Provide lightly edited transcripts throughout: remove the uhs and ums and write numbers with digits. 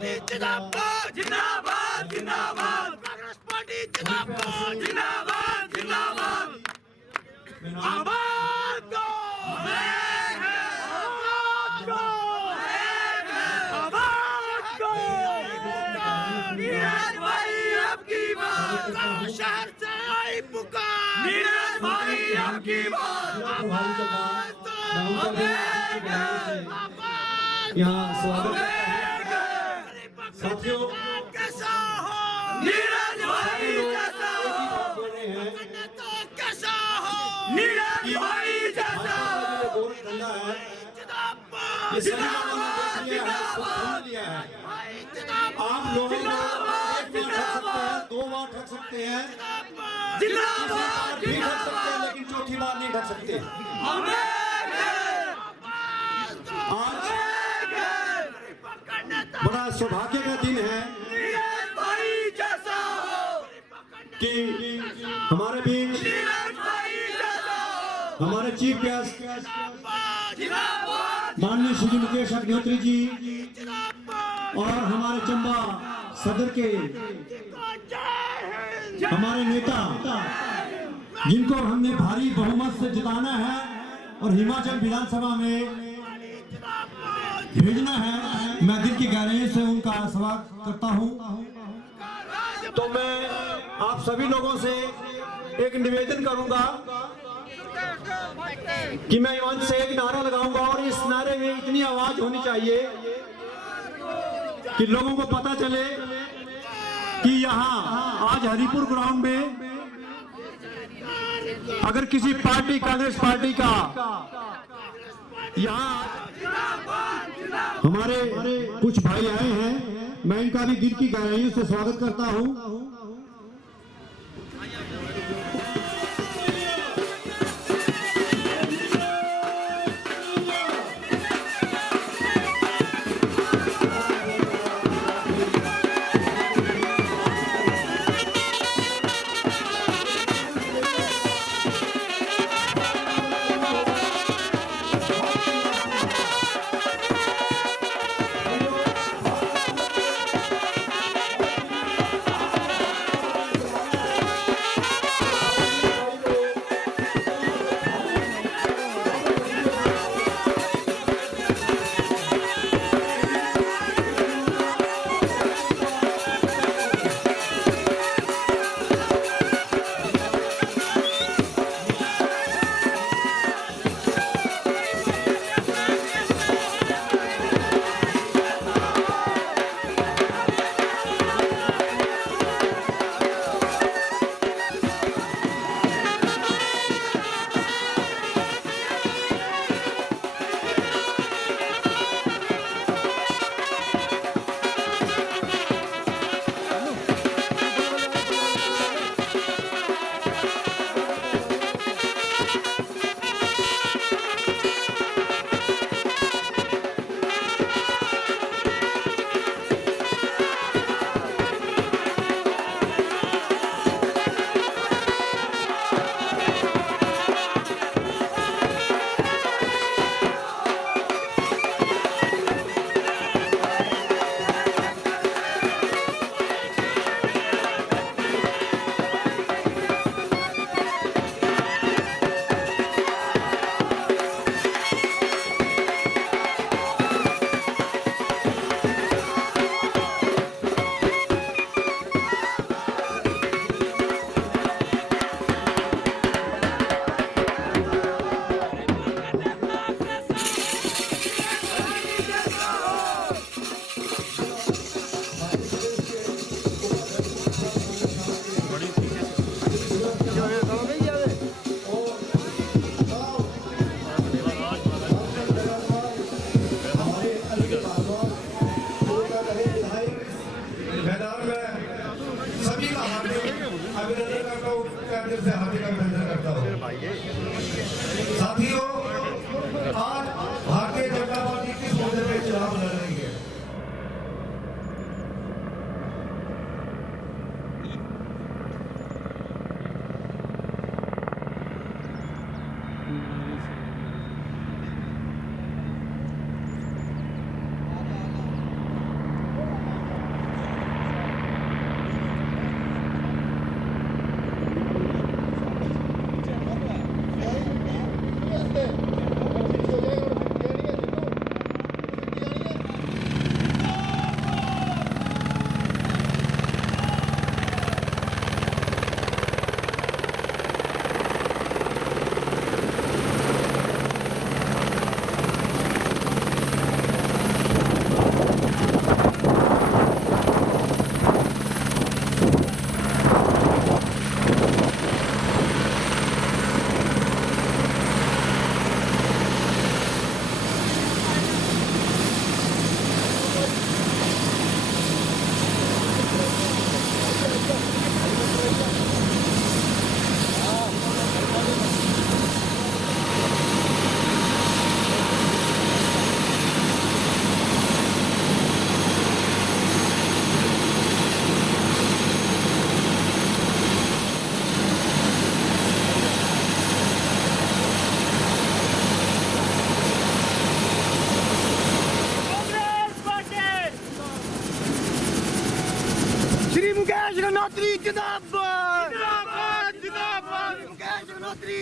Party जिंदाबाद जिंदाबाद जिंदाबाद, कांग्रेस पार्टी जिंदाबाद जिंदाबाद जिंदाबाद। आवाज दो, आवाज दो, आवाज दो। नीरज भाई आपकी बात, शहर से आई पुकार। नीरज भाई आपकी बात, आवाज दो। यहाँ स्वागत साथियों, कैसा हो नीरज भाई, कैसा हो तो कैसा हो नीरज भाई, जैसा हो जिंदाबाद जिंदाबाद जिंदाबाद। आप लोगों को दो बार ठग सकते हैं, जिंदाबाद भी ठग सकते हैं, लेकिन चौथी बार नहीं ठग सकते। आज बड़ा सौभाग्य का दिन है कि हमारे बीच हमारे चीफ गेस्ट माननीय श्री मुकेश अग्निहोत्री जी और हमारे चंबा सदर के हमारे नेता, जिनको हमने भारी बहुमत से जिताना है और हिमाचल विधानसभा में भेजना है, मैं दिल की गहराई से उनका स्वागत करता हूं। तो मैं आप सभी लोगों से एक निवेदन करूंगा कि मैं मंच से एक नारा लगाऊंगा और इस नारे में इतनी आवाज होनी चाहिए कि लोगों को पता चले कि यहाँ आज हरिपुर ग्राउंड में अगर किसी पार्टी, कांग्रेस पार्टी का यहाँ हमारे कुछ भाई आए हैं, मैं इनका भी दिल की गहराइयों से स्वागत करता हूं। साथियों, आज भारतीय जनता पार्टी किस मुद्दे पे चुनाव लड़ रही है?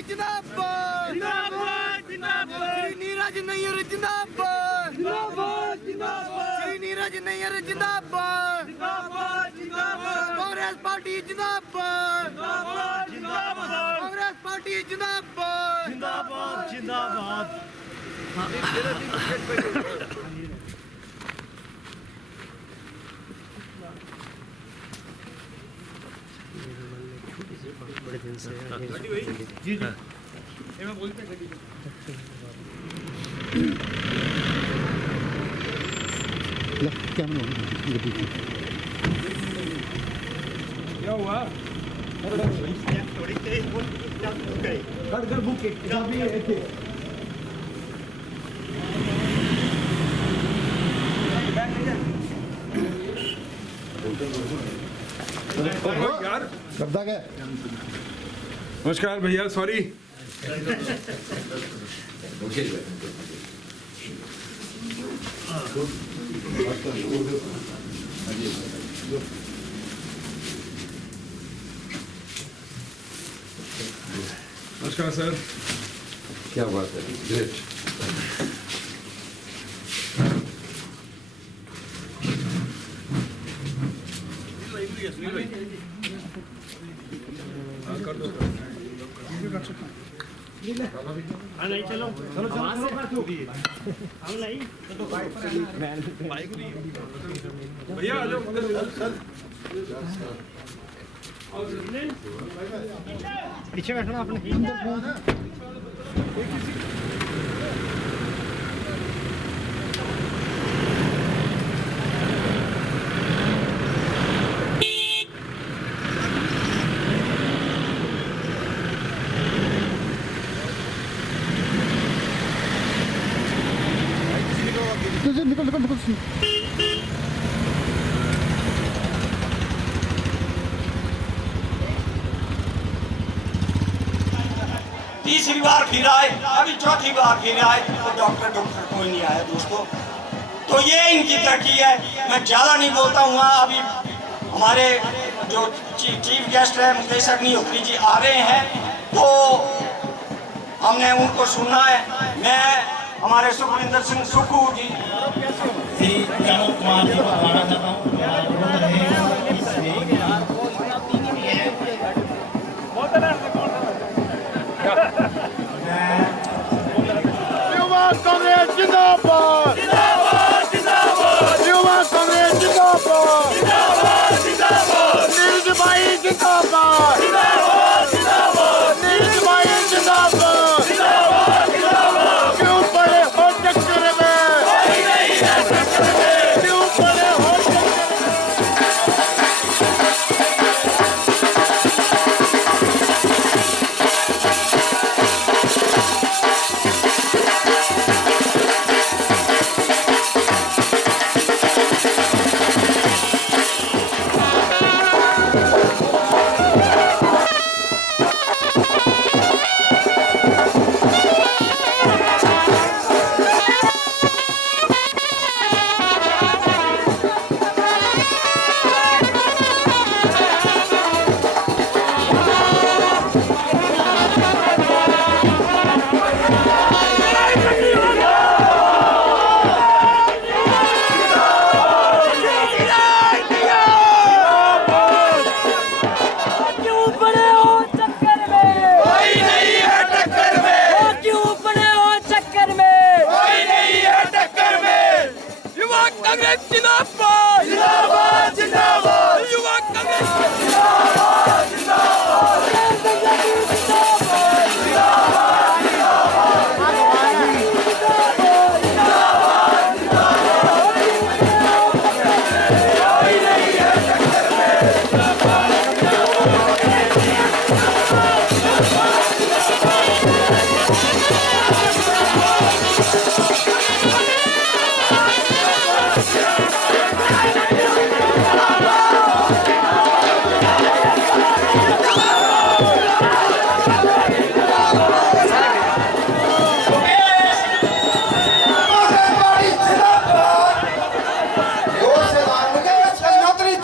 जिंदाबाद जिंदाबाद जिंदाबाद श्री नीरज नैयर जिंदाबाद जिंदाबाद जिंदाबाद श्री नीरज नैयर जिंदाबाद जिंदाबाद जिंदाबाद कांग्रेस पार्टी जिंदाबाद जिंदाबाद जिंदाबाद कांग्रेस पार्टी जिंदाबाद जिंदाबाद जिंदाबाद जी जी मैं बोलते हैं क्या हुआ बुक यार करता क्या? नमस्कार भैया, सॉरी। नमस्कार सर। क्या बात है, ग्रेट। नहीं चलो चलो चलो हम नहीं भैया आ जाओ। पीछे बैठना आपने निकल निकल निकल। तीसरी बार फिर आए, अभी चौथी बार फिर आए तो डॉक्टर कोई नहीं आया दोस्तों। तो ये इनकी तरक्की है। मैं ज़्यादा नहीं बोलता हूँ। अभी हमारे जो चीफ गेस्ट है मुकेश अग्निहोत्री जी आ रहे हैं, तो हमने उनको सुनना है। मैं हमारे सुखविंदर सिंह सुक्खू जी कुमार जी को बुलाना चाहता हूँ। युवा कांग्रेस जिंदाबाद जिंदाबाद जिंदाबाद युवा कांग्रेस जिंदाबाद जिंदाबाद जिंदाबाद नीरज भाई जिंदाबाद जिंदाबाद जिंदाबाद नीरज भाई जिंदाबाद जिंदाबाद जिंदाबाद क्यों पड़े हो चक्कर में कोई नहीं है चक्कर में क्यों पड़े हो चक्कर में। जिंदाबाद जिंदाबाद जिंदाबाद युवा कांग्रेस जिंदाबाद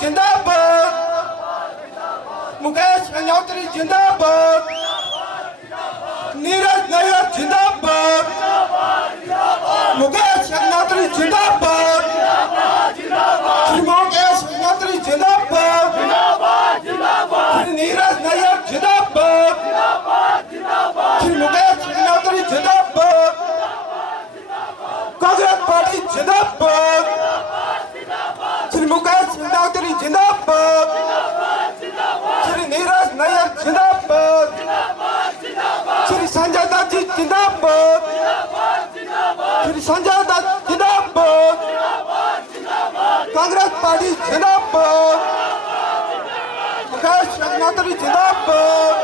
जिंदाबाद मुकेश अग्निहोत्री जिंदाबाद नीरज नायर जिंदाबाद, मुकेश अग्निहोत्री जिंदाबाद, श्री मुकेश अग्निहोत्री जिंदाबाद, श्री नीरज नायर जिंदाबाद, श्री मुकेश अग्निहोत्री जिंदाबाद, कांग्रेस पार्टी जिंदाबाद, श्री मुकेश अग्निहोत्री जिंदाबाद, श्री नीरज नायर जिंदाबाद, श्री संजय दत्त जी जिंदाबाद, श्री संजय दत्त जिंदाबाद, कांग्रेस पार्टी जिंदाबाद, मुकेश अग्निहोत्री जिंदाबाद,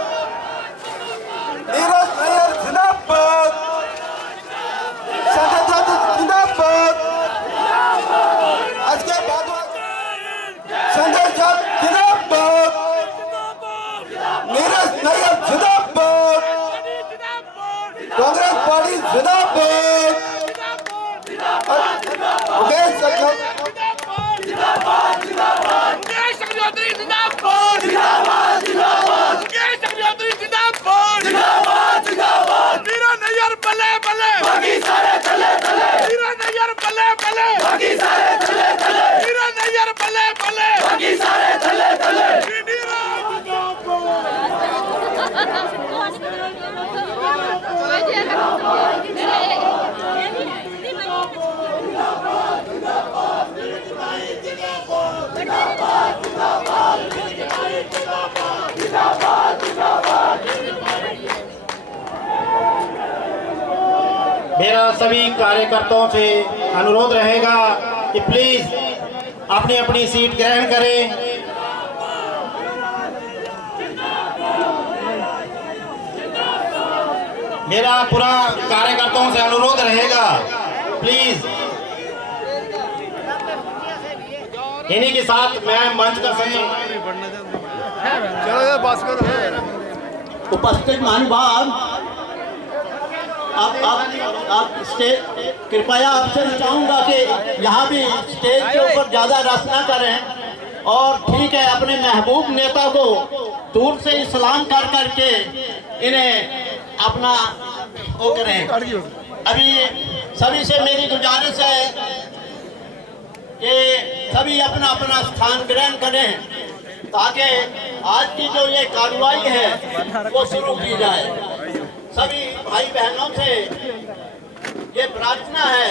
नीरज नायर जिंदाबाद, संजय दत्त जिंदाबाद, आज के बाद संजय दत्त जिंदाबाद, नीरज नायर जिंदाबाद, कांग्रेस पार्टी जिंदाबाद, मुकेश मेरा सभी कार्यकर्ताओं से अनुरोध रहेगा कि प्लीज अपनी अपनी सीट ग्रहण करें। मेरा पूरा कार्यकर्ताओं से अनुरोध रहेगा प्लीज। इन्हीं के साथ मैं मंच का उपस्थित महानुभाव, आप स्टेज कृपया आपसे चाहूँगा कि यहाँ भी स्टेज के ऊपर ज़्यादा रस ना करें और ठीक है अपने महबूब नेता को दूर से सलाम कर करके इन्हें अपना वो करें। अभी सभी से मेरी गुजारिश है कि सभी अपना अपना स्थान ग्रहण करें ताकि आज की जो ये कार्रवाई है वो शुरू की जाए। सभी भाई बहनों से ये प्रार्थना है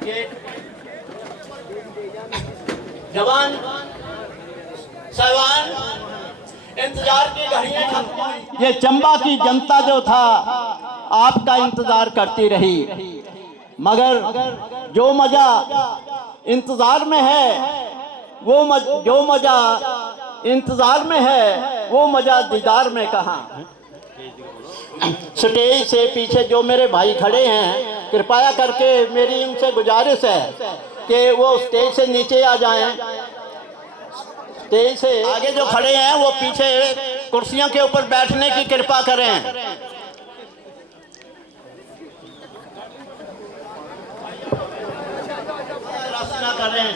कि जवान साहबान इंतजार की घड़ियां खत्म। ये चंबा की जनता जो था आपका इंतजार करती रही, मगर जो मजा इंतजार में है जो मजा इंतजार में है वो मजा दीदार में कहाँ। स्टेज से पीछे जो मेरे भाई खड़े हैं कृपया करके मेरी उनसे गुजारिश है कि वो स्टेज से नीचे आ जाएं। स्टेज से आगे जो खड़े हैं वो पीछे कुर्सियों के ऊपर बैठने की कृपा करें। रचना करें।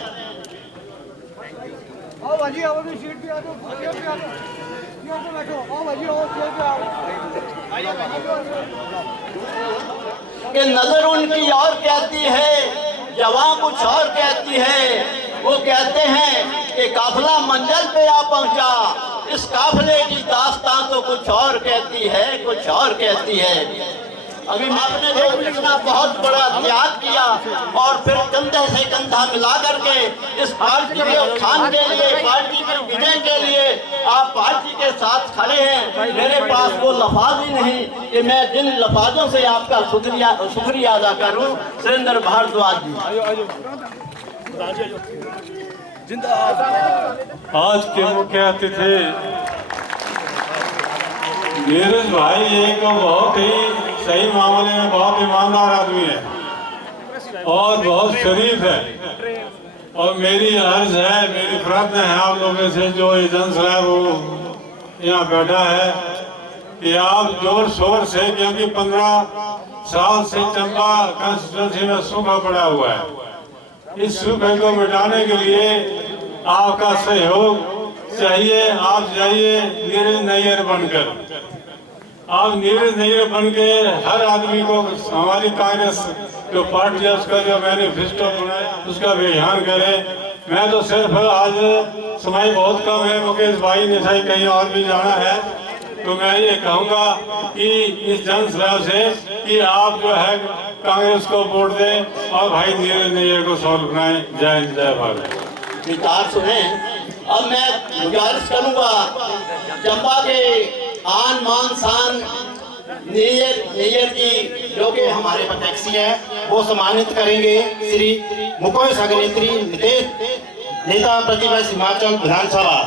आओ भाजी, आओ भी सीट पे आ जाओ, चेयर पे आ जाओ, यहाँ पे बैठो। आओ भाजी, आओ चेयर पे आओ। कि नजर उनकी और कहती है, जवां कुछ और कहती है। वो कहते हैं कि काफिला मंजिल पे आ पहुंचा, इस काफिले की दास्तां तो कुछ और कहती है, कुछ और कहती है। अभी आपने जो इतना बहुत बड़ा त्याग किया और फिर कंधे से कंधा मिला करके इस पार्टी के उत्थान के लिए, पार्टी के विजय के लिए आप पार्टी के साथ खड़े हैं। मेरे पास वो लफाज ही नहीं कि मैं जिन लफाजों से आपका शुक्रिया अदा करूं। सुरेंद्र भारद्वाज जी। आज के मुख्य अतिथि नीरज भाई एक बहुत ही सही मामले में बहुत ईमानदार आदमी है और बहुत शरीफ है। और मेरी अर्ज है, मेरी प्रार्थना है आप लोगों से जो ये जनसभा है वो यहाँ बैठा है कि आप जोर शोर से, क्योंकि 15 साल से चंबा कंस्टिट्यूंसी में सूखा पड़ा हुआ है, इस सूखे को मिटाने के लिए आपका सहयोग चाहिए। आप जाइए नीरज नायर बनकर, आप नीरज नैयर बन के हर आदमी को हमारी कांग्रेस जो पार्टी है उसका जो मैनिफेस्टो बनाया उसका अभियान करें। मैं तो सिर्फ आज समय बहुत कम है, मुकेश भाई ने सही कहीं और भी जाना है, तो मैं ये कहूँगा कि इस जनसभा से कि आप जो है कांग्रेस को वोट दें और भाई नीरज नैयर को सॉल्व बनाएं। जय हिंद, जय भारत। विचार सुने। अब मैं गुजारिश करूंगा चंबा के आन मान शान नैयर जी जो कि हमारे प्रत्याशी हैं वो सम्मानित करेंगे श्री मुकेश अग्निहोत्री नेता प्रतिपक्ष हिमाचल विधानसभा।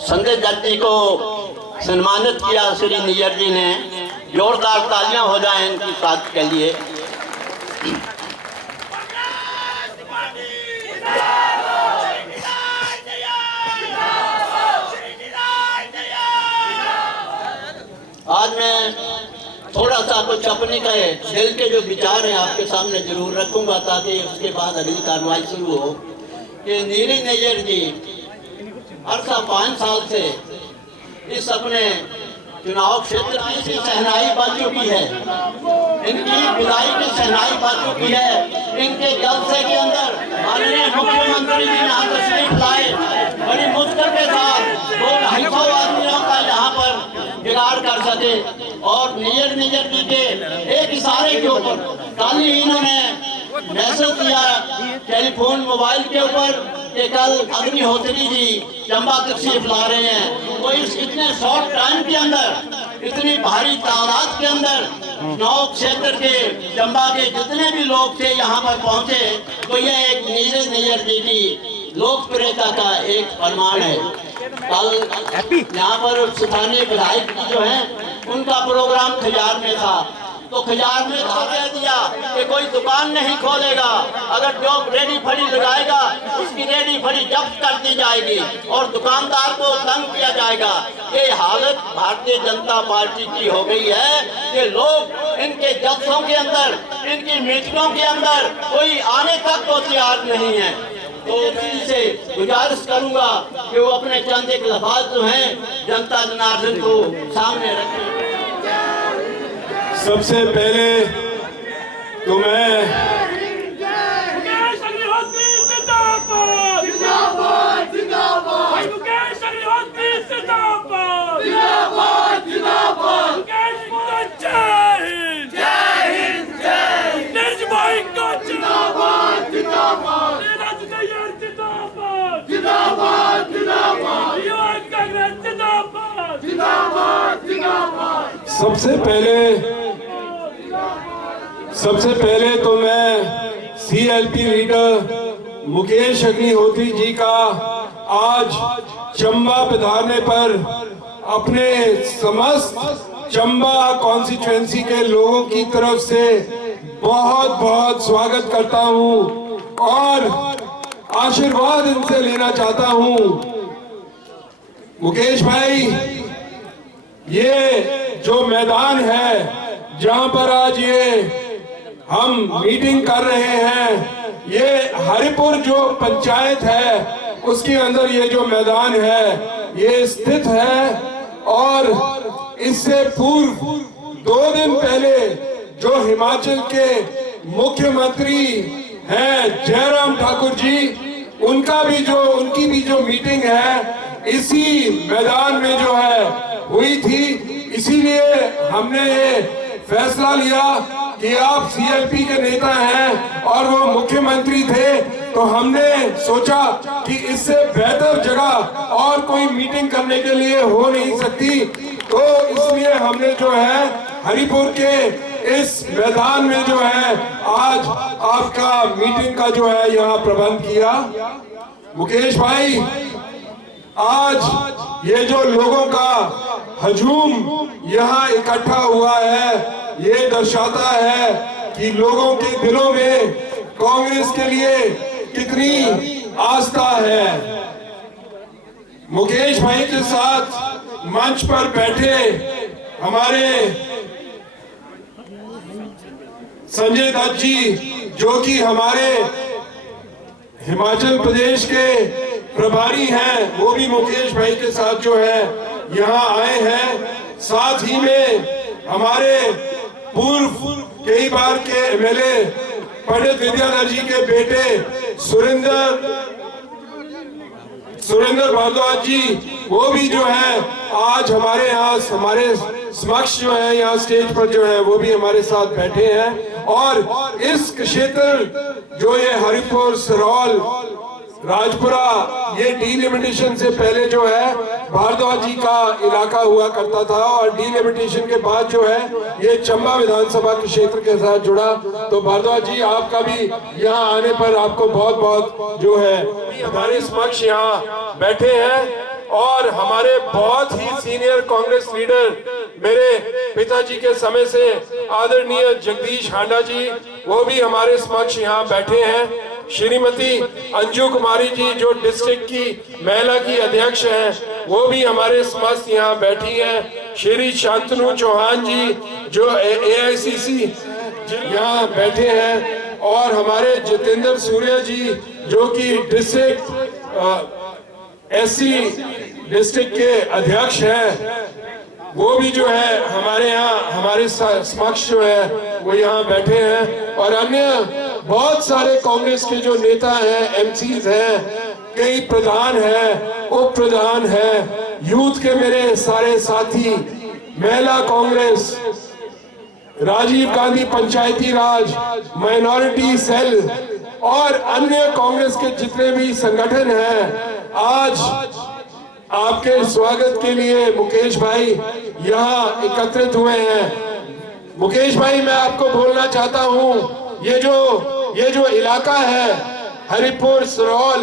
संजय दत्त जी को सम्मानित किया श्री नैयर जी ने। जोरदार तालियां हो जाएं इनकी साथ के लिए। आज मैं थोड़ा सा कुछ अपने का दिल के जो विचार हैं आपके सामने जरूर रखूंगा ताकि उसके बाद अगली कार्रवाई शुरू हो। कि नीरज नैयर जी अरसा 5 साल से इस अपने चुनाव क्षेत्र की सहनाई बन चुकी है, इनकी विदाई की सहनाई बन चुकी है। इनके जलसे के अंदर माननीय मुख्यमंत्री जी यहाँ तशरीफ लाए, बड़ी मुश्किल के साथ 200-250 आदमियों का यहाँ पर जुगाड़ कर सके और नैयर जी के एक इशारे के ऊपर कल ही इन्होंने मैसेज दिया टेलीफोन मोबाइल के ऊपर कि कल अग्निहोत्री जी चंबा तशरीफ ला रहे हैं। तो इस इतने शॉर्ट टाइम के अंदर इतनी भारी तादाद के अंदर चुनाव क्षेत्र के चंबा के जितने भी लोग थे यहाँ पर पहुँचे, तो यह एक नीरज नैयर जी की लोकप्रियता का एक प्रमाण है। कल यहाँ पर स्थानीय विधायक जो है उनका प्रोग्राम खजार में था, तो खजार में कह दिया कि कोई दुकान नहीं खोलेगा, अगर जो रेडी फड़ी लगाएगा उसकी रेडी फड़ी जब्त कर दी जाएगी और दुकानदार को तंग किया जाएगा। ये हालत भारतीय जनता पार्टी की हो गई है कि लोग इनके जलसों के अंदर, इनकी मीटिंगों के अंदर कोई आने तक को तैयार नहीं है। तो इसी से गुजारिश करूंगा कि वो अपने चंद एक लफ्ज़ जो हैं जनता जनार्दन को सामने रखें। सबसे पहले तो मैं सबसे पहले तो मैं सीएलपी लीडर मुकेश अग्निहोत्री जी का आज चंबा पधारने पर अपने समस्त चंबा कॉन्स्टिट्यूएंसी के लोगों की तरफ से बहुत बहुत स्वागत करता हूं और आशीर्वाद इनसे लेना चाहता हूं। मुकेश भाई, ये जो मैदान है जहां पर आज ये हम मीटिंग कर रहे हैं, ये हरिपुर जो पंचायत है उसके अंदर ये जो मैदान है ये स्थित है। और इससे पूर्व 2 दिन पहले जो हिमाचल के मुख्यमंत्री हैं जयराम ठाकुर जी, उनकी भी जो मीटिंग है इसी मैदान में जो है हुई थी। इसीलिए हमने ये फैसला लिया कि आप सीएलपी के नेता हैं और वो मुख्यमंत्री थे, तो हमने सोचा कि इससे बेहतर जगह और कोई मीटिंग करने के लिए हो नहीं सकती, तो इसलिए हमने जो है हरिपुर के इस मैदान में जो है आज आपका मीटिंग का जो है यहाँ प्रबंध किया। मुकेश भाई, आज ये जो लोगों का हजूम यहाँ इकट्ठा हुआ है, ये दर्शाता है कि लोगों के दिलों में कांग्रेस के लिए कितनी आस्था है। मुकेश भाई के साथ मंच पर बैठे हमारे संजय दत्त जी, जो कि हमारे हिमाचल प्रदेश के प्रभारी हैं, वो भी मुकेश भाई के साथ जो है यहाँ आए हैं। साथ ही में हमारे पूर्व कई बार के एमएलए पंडित विद्याधर जी के बेटे सुरेंद्र भारद्वाज जी, वो भी जो है आज हमारे यहाँ हमारे समक्ष जो है यहाँ स्टेज पर जो है वो भी हमारे साथ बैठे हैं। और इस क्षेत्र जो ये हरिपुर, सिरौल, राजपुरा, ये डीलिमिटेशन से पहले जो है भारद्वाज जी का इलाका हुआ करता था, और डीलिमिटेशन के बाद जो है ये चंबा विधानसभा के क्षेत्र के साथ जुड़ा। तो भारद्वाज जी, आपका भी यहाँ आने पर आपको बहुत बहुत जो है हमारे समक्ष यहाँ बैठे हैं। और हमारे बहुत ही सीनियर कांग्रेस लीडर, मेरे पिताजी के समय से आदरणीय जगदीश हांडा जी, वो भी हमारे समक्ष यहाँ बैठे हैं। श्रीमती अंजू कुमारी जी, जो डिस्ट्रिक्ट की महिला की अध्यक्ष हैं, वो भी हमारे समक्ष यहाँ बैठी हैं। श्री शांतनु चौहान जी, जो AICC यहाँ बैठे हैं। और हमारे जितेंद्र सूर्या जी, जो कि डिस्ट्रिक्ट SC डिस्ट्रिक्ट के अध्यक्ष हैं, वो भी जो है हमारे यहाँ हमारे समक्ष जो है वो यहाँ बैठे हैं। और अन्य बहुत सारे कांग्रेस के जो नेता हैं, MCs हैं, कई प्रधान हैं, उप प्रधान हैं, यूथ के मेरे सारे साथी, महिला कांग्रेस, राजीव गांधी पंचायती राज, माइनॉरिटी सेल और अन्य कांग्रेस के जितने भी संगठन हैं, आज आपके स्वागत के लिए मुकेश भाई यहाँ एकत्रित हुए हैं। मुकेश भाई, मैं आपको बोलना चाहता हूँ, ये जो इलाका है हरिपुर, सिरौल,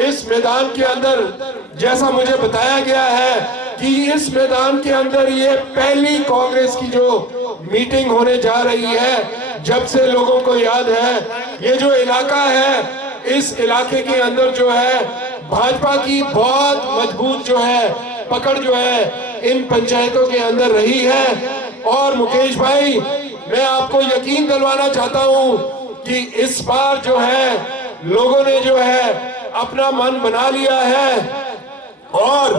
इस मैदान के अंदर जैसा मुझे बताया गया है कि इस मैदान के अंदर ये पहली कांग्रेस की जो मीटिंग होने जा रही है। जब से लोगों को याद है, ये जो इलाका है, इस इलाके के अंदर जो है भाजपा की बहुत मजबूत जो है पकड़ जो है इन पंचायतों के अंदर रही है। और मुकेश भाई, मैं आपको यकीन दिलवाना चाहता हूं कि इस बार जो है लोगों ने जो है अपना मन बना लिया है और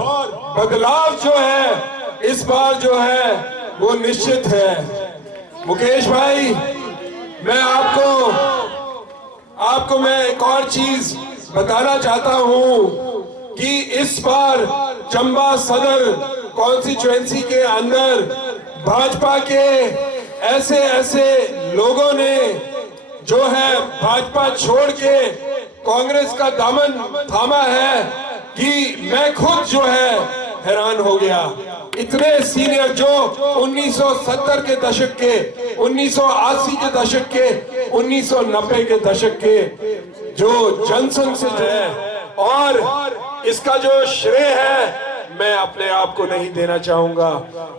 बदलाव जो है इस बार जो है वो निश्चित है। मुकेश भाई, मैं आपको मैं एक और चीज बताना चाहता हूं कि इस बार चंबा सदर कॉन्स्टिट्यूएंसी के अंदर भाजपा के ऐसे लोगों ने जो है भाजपा छोड़ के कांग्रेस का दामन थामा है कि मैं खुद जो है हैरान हो गया। इतने सीनियर जो 1970 के दशक के, 1980 के दशक के, 1990 के दशक के जो जनसंघ से है, और इसका जो श्रेय है मैं अपने आप को नहीं देना चाहूंगा।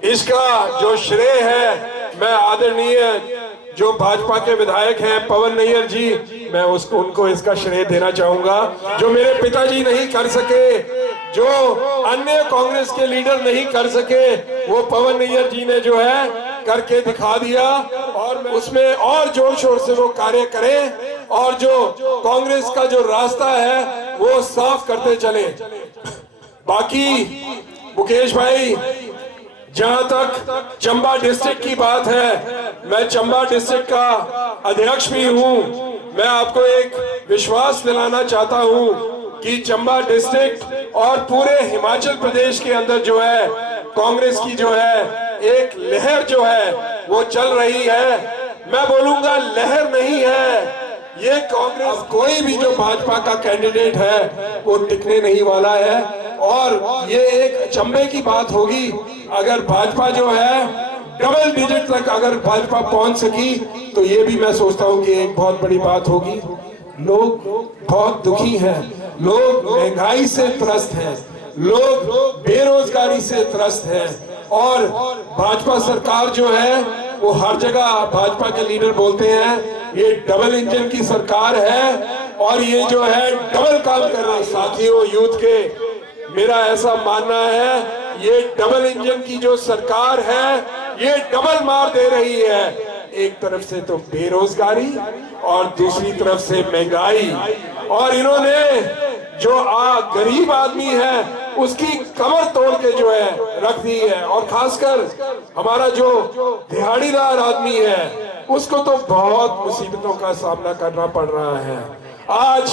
इसका जो श्रेय है मैं आदरणीय जो भाजपा के विधायक हैं पवन नैयर जी, मैं उनको इसका श्रेय देना चाहूंगा। जो मेरे पिताजी नहीं कर सके, जो अन्य कांग्रेस के लीडर नहीं कर सके, वो पवन नैयर जी ने जो है करके दिखा दिया। और उसमें और जोर शोर से वो कार्य करें और जो कांग्रेस का जो रास्ता है वो साफ करते चले। बाकी मुकेश भाई, जहां तक चंबा डिस्ट्रिक्ट की बात है, मैं चंबा डिस्ट्रिक्ट का अध्यक्ष भी हूं। मैं आपको एक विश्वास दिलाना चाहता हूं कि चंबा डिस्ट्रिक्ट और पूरे हिमाचल प्रदेश के अंदर जो है कांग्रेस की जो है एक लहर जो है वो चल रही है। मैं बोलूंगा लहर नहीं है ये कांग्रेस। कोई भी जो भाजपा का कैंडिडेट है वो टिकने नहीं वाला है, और ये एक अचंभे की बात होगी अगर भाजपा जो है डबल डिजिट तक अगर भाजपा पहुंच सकी, तो ये भी मैं सोचता हूं कि एक बहुत बड़ी बात होगी। लोग बहुत दुखी हैं, लोग महंगाई से त्रस्त हैं, लोग बेरोजगारी से त्रस्त हैं, और भाजपा सरकार जो है वो हर जगह भाजपा के लीडर बोलते हैं ये डबल इंजन की सरकार है और ये जो है डबल काम कर रहा है। साथियों यूथ के, मेरा ऐसा मानना है ये डबल इंजन की जो सरकार है ये डबल मार दे रही है। एक तरफ से तो बेरोजगारी और दूसरी तरफ से महंगाई, और इन्होंने जो गरीब आदमी है उसकी कमर तोड़ के जो है रख दी है, और खासकर हमारा जो दिहाड़ीदार आदमी है उसको तो बहुत मुसीबतों का सामना करना पड़ रहा है। आज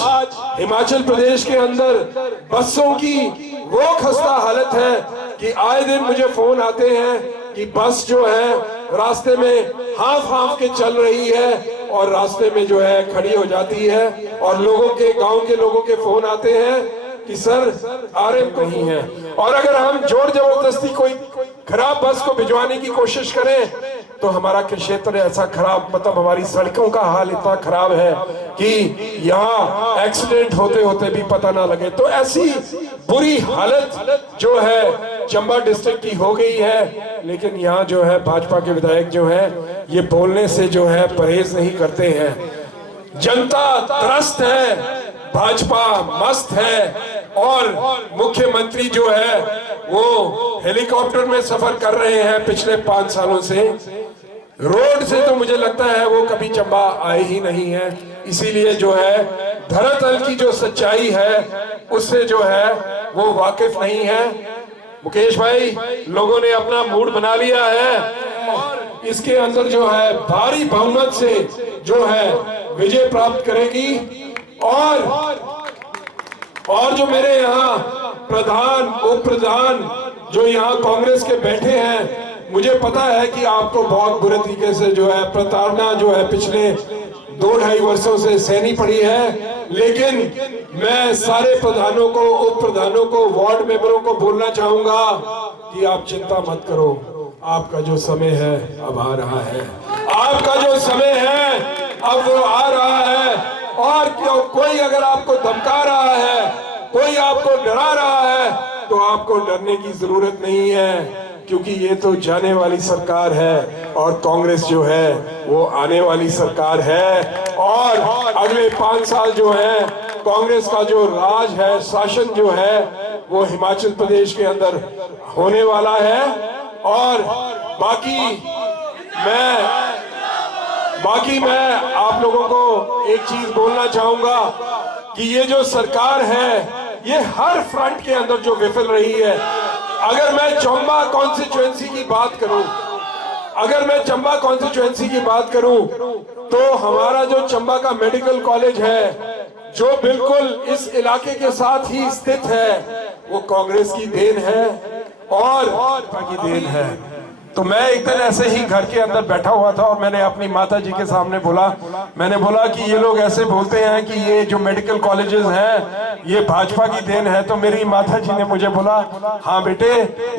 हिमाचल प्रदेश के अंदर बसों की वो खस्ता हालत है कि आए दिन मुझे फोन आते हैं कि बस जो है रास्ते में हाफ के चल रही है और रास्ते में जो है खड़ी हो जाती है, और लोगों के गांव के लोगों के फोन आते हैं कि सर आरएम नहीं है। और अगर हम जोर जबरदस्ती कोई खराब बस को भिजवाने की कोशिश करें तो हमारा क्षेत्र ऐसा खराब, मतलब हमारी सड़कों का हाल इतना खराब है कि यहाँ एक्सीडेंट होते होते भी पता ना लगे। तो ऐसी बुरी हालत जो है चंबा डिस्ट्रिक्ट की हो गई है, लेकिन यहाँ जो है भाजपा के विधायक जो है ये बोलने से जो है परहेज नहीं करते हैं। जनता त्रस्त है, भाजपा मस्त है, और मुख्यमंत्री जो है वो हेलीकॉप्टर में सफर कर रहे हैं पिछले 5 सालों से। रोड से तो मुझे लगता है वो कभी चंबा आए ही नहीं है, इसीलिए जो है धरातल की जो सच्चाई है उससे जो है वो वाकिफ नहीं है। मुकेश भाई, लोगों ने अपना मूड बना लिया है और इसके अंदर जो है भारी बहुमत से जो है विजय प्राप्त करेगी। और जो मेरे यहाँ प्रधान उप प्रधान जो यहाँ कांग्रेस के बैठे हैं, मुझे पता है कि आपको बहुत बुरे तरीके से जो है प्रताड़ना जो है पिछले 2-2.5 वर्षों से सहनी पड़ी है, लेकिन मैं सारे प्रधानों को, उप प्रधानों को, वार्ड मेंबरों को बोलना चाहूंगा कि आप चिंता मत करो, आपका जो समय है अब आ रहा है, आपका जो समय है अब वो आ रहा है। और कोई अगर आपको धमका रहा है, कोई आपको डरा रहा है, तो आपको डरने की जरूरत नहीं है, क्योंकि ये तो जाने वाली सरकार है और कांग्रेस जो है वो आने वाली सरकार है। और अगले 5 साल जो है कांग्रेस का जो राज है, शासन जो है वो हिमाचल प्रदेश के अंदर होने वाला है। और बाकी मैं आप लोगों को एक चीज बोलना चाहूंगा कि ये जो सरकार है ये हर फ्रंट के अंदर जो विफल रही है। अगर मैं चंबा कॉन्स्टिट्यूएंसी की बात करूं, तो हमारा जो चंबा का मेडिकल कॉलेज है जो बिल्कुल इस इलाके के साथ ही स्थित है, वो कांग्रेस की देन है और भाजपा की देन है। तो मैं एक दिन ऐसे ही घर के अंदर बैठा हुआ था और मैंने अपनी माता जी के सामने बोला कि ये लोग ऐसे बोलते हैं कि ये जो मेडिकल कॉलेजेस हैं ये भाजपा की देन है। तो मेरी माता जी ने मुझे बोला, हाँ बेटे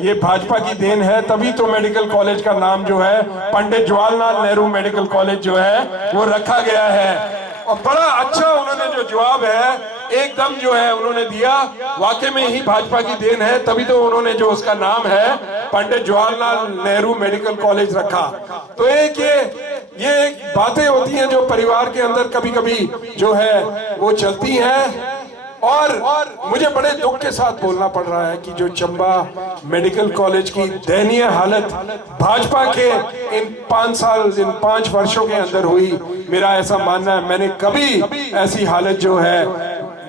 ये भाजपा की देन है, तभी तो मेडिकल कॉलेज का नाम जो है पंडित जवाहरलाल नेहरू मेडिकल कॉलेज जो है वो रखा गया है। और बड़ा अच्छा उन्होंने जो जवाब है एकदम जो है उन्होंने दिया, वाकई में ही भाजपा की देन है, तभी तो उन्होंने जो उसका नाम है पंडित जवाहरलाल नेहरू मेडिकल कॉलेज रखा। तो ये बातें होती हैं जो परिवार के अंदर कभी कभी जो है वो चलती हैं। और मुझे बड़े दुख के साथ बोलना पड़ रहा है कि जो चंबा मेडिकल कॉलेज की दयनीय हालत भाजपा के इन 5 वर्षों के अंदर हुई। मेरा ऐसा मानना है, मैंने कभी ऐसी हालत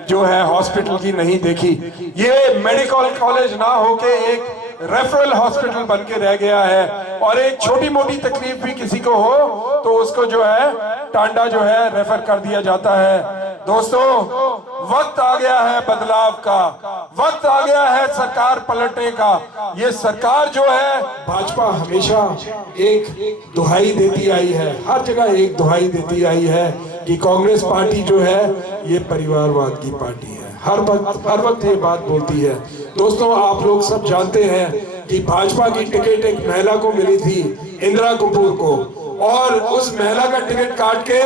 जो है हॉस्पिटल की नहीं देखी। ये मेडिकल कॉलेज ना होके एक रेफरल हॉस्पिटल बन के रह गया है, और एक छोटी मोटी तकलीफ भी किसी को हो तो उसको जो है टांडा जो है रेफर कर दिया जाता है। दोस्तों वक्त आ गया है बदलाव का, वक्त आ गया है सरकार पलटने का। ये सरकार जो है, भाजपा हमेशा एक दुहाई देती आई है, हर जगह एक दुहाई देती आई है कि कांग्रेस पार्टी जो है ये परिवारवाद की पार्टी है। हर वक्त ये बात बोलती है। दोस्तों, आप लोग सब जानते हैं कि भाजपा की टिकट एक महिला को मिली थी, इंदिरा कपूर को, और उस महिला का टिकट काट के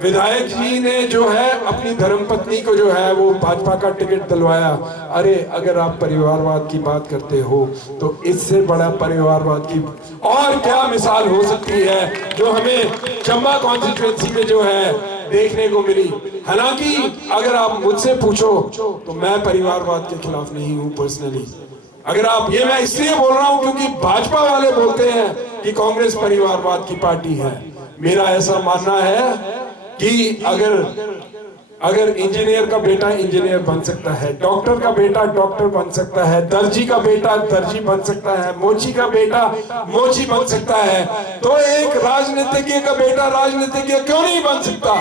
विधायक जी ने जो है अपनी धर्मपत्नी को जो है वो भाजपा का टिकट दिलवाया। अरे अगर आप परिवारवाद की बात करते हो तो इससे बड़ा परिवारवाद की और क्या मिसाल हो सकती है जो हमें चंबा कॉन्स्टिट्यूएंसी में जो है देखने को मिली। हालांकि अगर आप मुझसे पूछो तो मैं परिवारवाद के खिलाफ नहीं हूं पर्सनली। अगर आप, ये मैं इसलिए बोल रहा हूं क्योंकि भाजपा वाले बोलते हैं कि कांग्रेस परिवारवाद की पार्टी है। मेरा ऐसा मानना है कि अगर इंजीनियर का बेटा इंजीनियर बन सकता है, डॉक्टर का बेटा डॉक्टर बन सकता है, दर्जी का बेटा दर्जी बन सकता है, मोची का बेटा मोची बन सकता है, तो एक राजनीतिज्ञ का बेटा राजनीतिज्ञ क्यों नहीं बन सकता?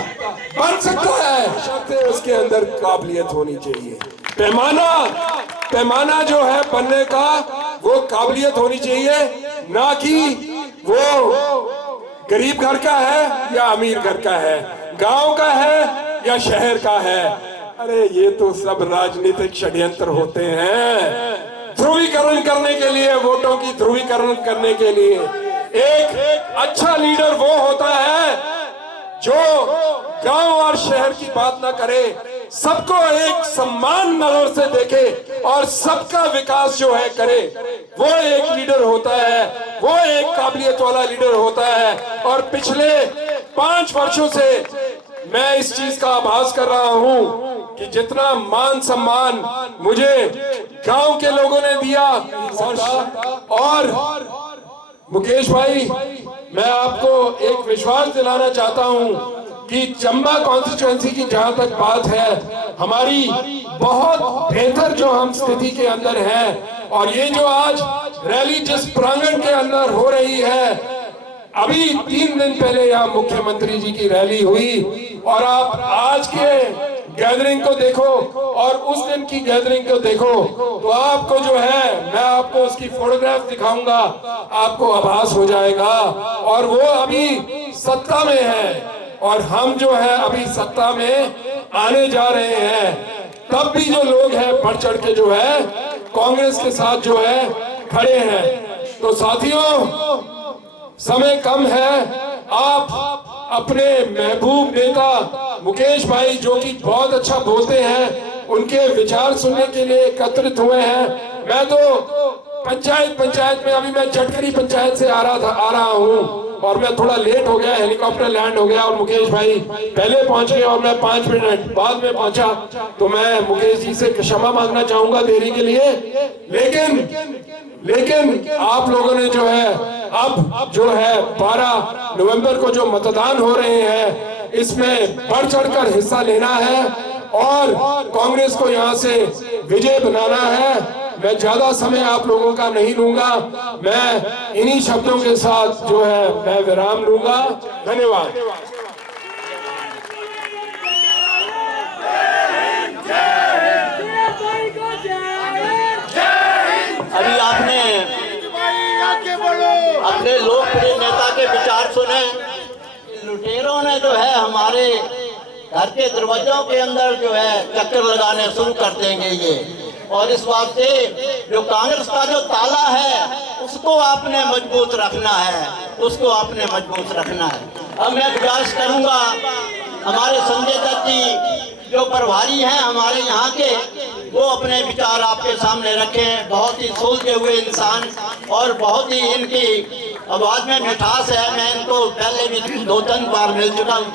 बन सकता है, शर्त उसके अंदर काबिलियत होनी चाहिए। पैमाना जो है बनने का वो काबिलियत होनी चाहिए, ना कि वो गरीब घर का है या अमीर घर का है, गांव का है या शहर का है। अरे ये तो सब राजनीतिक षड्यंत्र होते हैं, ध्रुवीकरण करने के लिए, वोटों की ध्रुवीकरण करने के लिए। एक अच्छा लीडर वो होता है जो गांव और शहर की बात ना करे, सबको एक सम्मान नजर से देखे और सबका विकास जो है करे, वो एक लीडर होता है, वो एक काबिलियत वाला लीडर होता है। और पिछले 5 वर्षों से मैं इस चीज का आभास कर रहा हूं कि जितना मान सम्मान मुझे गांव के लोगों ने दिया, और मुकेश भाई, मैं आपको एक विश्वास दिलाना चाहता हूं कि चंबा कॉन्स्टिट्यूएंसी की जहां तक बात है, हमारी बहुत बेहतर जो हम स्थिति के अंदर है। और ये जो आज रैली जिस प्रांगण के अंदर हो रही है, अभी 3 दिन पहले यहाँ मुख्यमंत्री जी की रैली हुई, और आप आज के गैदरिंग को देखो और उस दिन की गैदरिंग को देखो, तो आपको जो है, मैं आपको उसकी फोटोग्राफ दिखाऊंगा, आपको आभास हो जाएगा। और वो अभी सत्ता में है और हम जो है अभी सत्ता में आने जा रहे हैं, तब भी जो लोग हैं बढ़ चढ़ के जो है कांग्रेस के साथ जो है खड़े हैं। तो साथियों, समय कम है, आप अपने महबूब नेता मुकेश भाई जो कि बहुत अच्छा बोलते हैं, उनके विचार सुनने के लिए एकत्रित हुए हैं। मैं तो पंचायत में, अभी मैं जटकरी पंचायत से आ रहा हूँ और मैं थोड़ा लेट हो गया, हेलीकॉप्टर लैंड हो गया और मुकेश भाई पहले पहुंच गए और मैं 5 मिनट बाद में पहुंचा। तो मैं मुकेश जी से क्षमा मांगना चाहूंगा देरी के लिए, लेकिन आप लोगों ने जो है अब जो है 12 नवंबर को जो मतदान हो रहे हैं, इसमें बढ़ चढ़कर हिस्सा लेना है और कांग्रेस को यहाँ से विजय बनाना है। मैं ज्यादा समय आप लोगों का नहीं लूंगा, मैं इन्हीं शब्दों के साथ जो है मैं विराम लूंगा। धन्यवाद। अभी आपने अपने लोकप्रिय नेता के विचार सुने। लुटेरों ने जो है हमारे घर के दरवाजों के अंदर जो है चक्कर लगाने शुरू कर देंगे ये, और इस बात से जो कांग्रेस का जो ताला है उसको आपने मजबूत रखना है, उसको आपने मजबूत रखना है। अब मैं गुजारिश करूंगा हमारे संजय दत्त जी जो प्रभारी हैं हमारे यहाँ के, वो अपने विचार आपके सामने रखें। बहुत ही सुलझे हुए इंसान और बहुत ही इनकी आवाज में मिठास है, मैं इनको पहले भी 2-3 बार मिल चुका हूँ।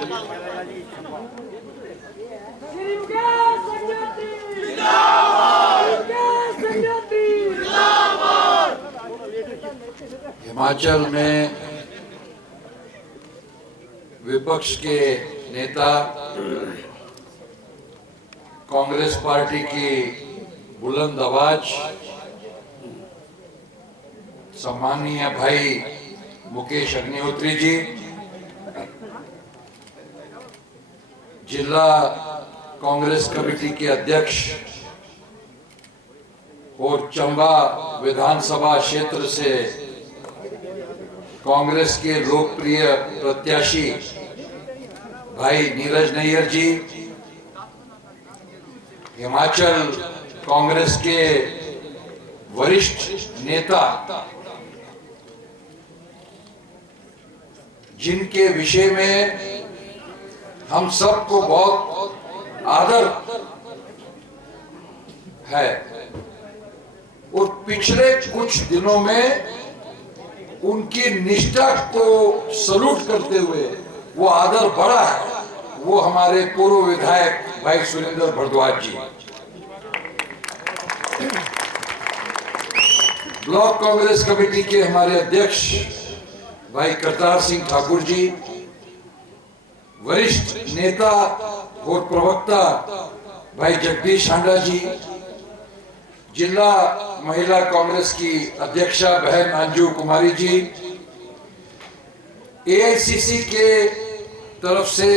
हिमाचल में विपक्ष के नेता कांग्रेस पार्टी की बुलंद आवाज सम्मानीय भाई मुकेश अग्निहोत्री जी, जिला कांग्रेस कमेटी के अध्यक्ष और चंबा विधानसभा क्षेत्र से कांग्रेस के लोकप्रिय प्रत्याशी भाई नीरज नैयर जी, हिमाचल कांग्रेस के वरिष्ठ नेता जिनके विषय में हम सबको बहुत आदर है और पिछले कुछ दिनों में उनकी निष्ठा को सलूट करते हुए वो आदर बढ़ा है, वो हमारे पूर्व विधायक भाई सुरेंद्र भारद्वाज जी, ब्लॉक कांग्रेस कमेटी के हमारे अध्यक्ष भाई करतार सिंह ठाकुर जी, वरिष्ठ नेता और प्रवक्ता भाई जगदीश हांडा जी, जिला महिला कांग्रेस की अध्यक्षा बहन अंजू कुमारी जी, एआईसीसी के तरफ से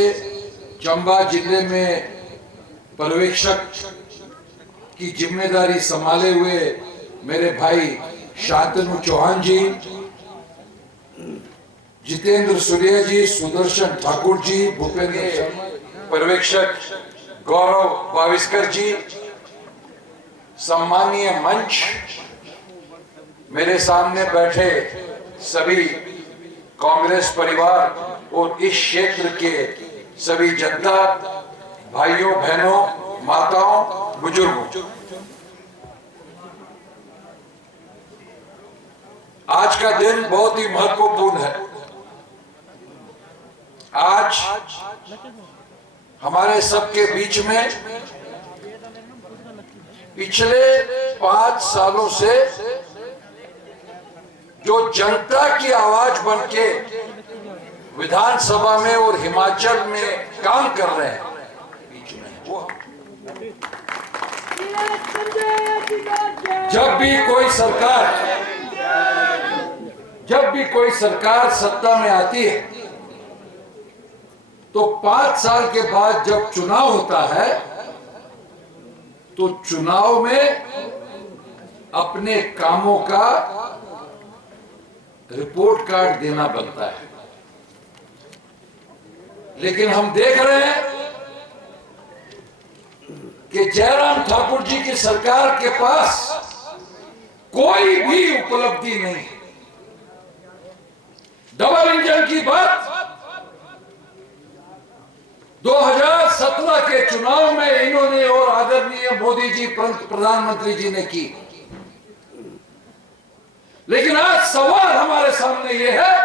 चंबा जिले में पर्यवेक्षक की जिम्मेदारी संभाले हुए मेरे भाई शांतनु चौहान जी, जितेंद्र सूर्या जी, सुदर्शन ठाकुर जी, भूपेंद्र पर्यवेक्षक गौरव बाविस्कर जी, सम्मानीय मंच, मेरे सामने बैठे सभी कांग्रेस परिवार और इस क्षेत्र के सभी जनता, भाइयों बहनों, माताओं, बुजुर्गों, आज का दिन बहुत ही महत्वपूर्ण है। आज हमारे सबके बीच में पिछले 5 सालों से जो जनता की आवाज बनके विधानसभा में और हिमाचल में काम कर रहे हैं, बीच में वो जब भी कोई सरकार सत्ता में आती है तो 5 साल के बाद जब चुनाव होता है तो चुनाव में अपने कामों का रिपोर्ट कार्ड देना बनता है। लेकिन हम देख रहे हैं कि जयराम ठाकुर जी की सरकार के पास कोई भी उपलब्धि नहीं। डबल इंजन की बात 2017 के चुनाव में इन्होंने और आदरणीय मोदी जी प्रधानमंत्री जी ने की, लेकिन आज सवाल हमारे सामने यह है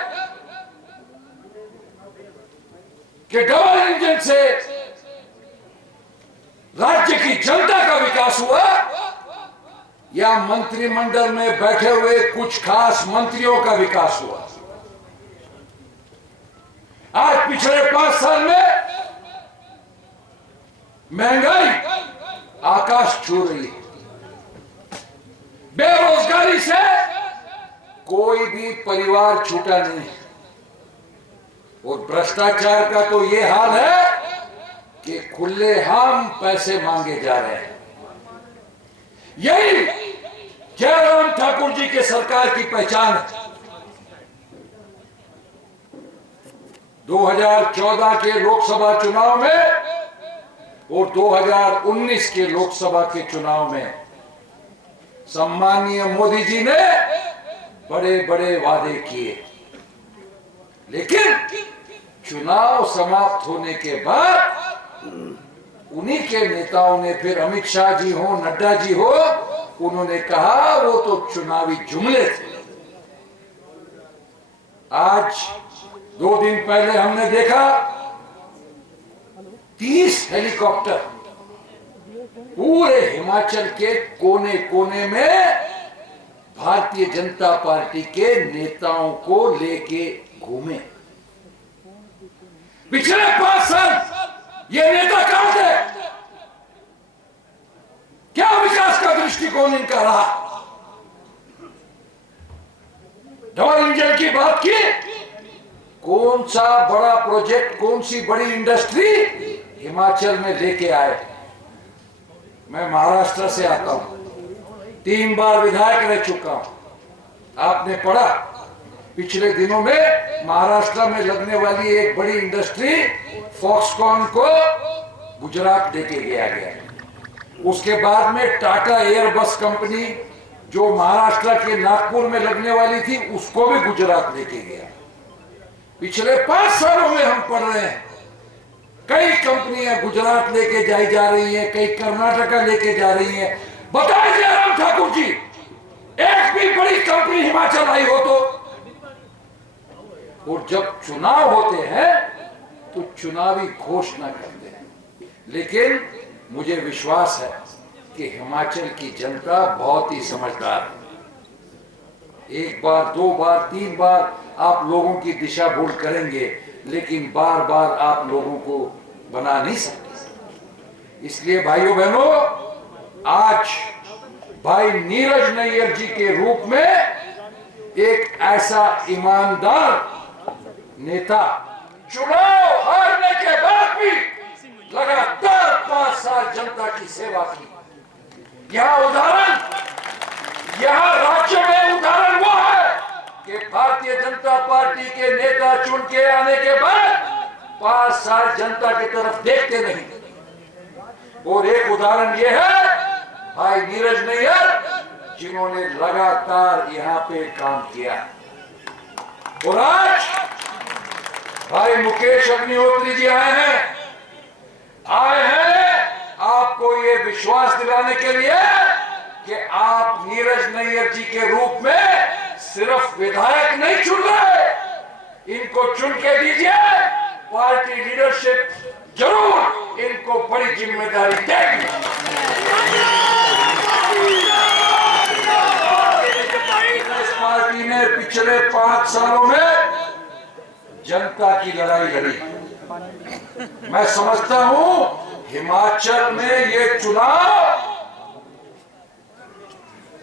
कि डबल इंजन से राज्य की जनता का विकास हुआ या मंत्रिमंडल में बैठे हुए कुछ खास मंत्रियों का विकास हुआ। आज पिछले 5 साल में महंगाई आकाश छू रही है, बेरोजगारी से कोई भी परिवार छूटा नहीं है और भ्रष्टाचार का तो ये हाल है कि खुलेआम पैसे मांगे जा रहे हैं। यही जयराम ठाकुर जी के सरकार की पहचान है। 2014 के लोकसभा चुनाव में और 2019 के लोकसभा के चुनाव में सम्मानीय मोदी जी ने बड़े बड़े वादे किए, लेकिन चुनाव समाप्त होने के बाद उन्हीं के नेताओं ने, फिर अमित शाह जी हो, नड्डा जी हो, उन्होंने कहा वो तो चुनावी जुमले थे। आज 2 दिन पहले हमने देखा 30 हेलीकॉप्टर पूरे हिमाचल के कोने कोने में भारतीय जनता पार्टी के नेताओं को लेके घूमे। पिछले 5 साल ये नेता कहां थे? क्या विकास का दृष्टिकोण इनका रहा? डबल इंजन की बात की, कौन सा बड़ा प्रोजेक्ट, कौन सी बड़ी इंडस्ट्री हिमाचल में लेके आए। मैं महाराष्ट्र से आता हूं, 3 बार विधायक रह चुका हूं। आपने पढ़ा पिछले दिनों में महाराष्ट्र में लगने वाली एक बड़ी इंडस्ट्री फॉक्सकॉन को गुजरात लेके गया। उसके बाद में टाटा एयरबस कंपनी जो महाराष्ट्र के नागपुर में लगने वाली थी उसको भी गुजरात लेके गया। पिछले 5 सालों में हम पढ़ रहे हैं कई कंपनियां गुजरात लेके जाई जा रही हैं, कई कर्नाटका लेके जा रही हैं। बताइए जयराम ठाकुर जी, एक भी बड़ी कंपनी हिमाचल आई हो तो? और जब चुनाव होते हैं तो चुनावी घोषणा करते हैं, लेकिन मुझे विश्वास है कि हिमाचल की जनता बहुत ही समझदार है। 1 बार 2 बार 3 बार आप लोगों की दिशा भूल करेंगे, लेकिन बार बार आप लोगों को बना नहीं सकते। इसलिए भाइयों बहनों, आज भाई नीरज नैयर जी के रूप में एक ऐसा ईमानदार नेता, चुनाव हारने के बाद भी लगातार 5 साल जनता की सेवा की। यहां राज्य में उदाहरण वो है कि भारतीय जनता पार्टी के नेता चुन के आने के बाद 5 साल जनता की तरफ देखते नहीं। और एक उदाहरण ये है भाई नीरज नैयर, जिन्होंने लगातार यहां पे काम किया। और आज भाई मुकेश अग्निहोत्री जी आए हैं आपको ये विश्वास दिलाने के लिए कि आप नीरज नैयर जी के रूप में सिर्फ विधायक नहीं चुन रहे, इनको चुन के दीजिए, पार्टी लीडरशिप जरूर इनको बड़ी जिम्मेदारी देगी। कांग्रेस पार्टी ने पिछले 5 सालों में जनता की लड़ाई लड़ी। मैं समझता हूं हिमाचल में ये चुनाव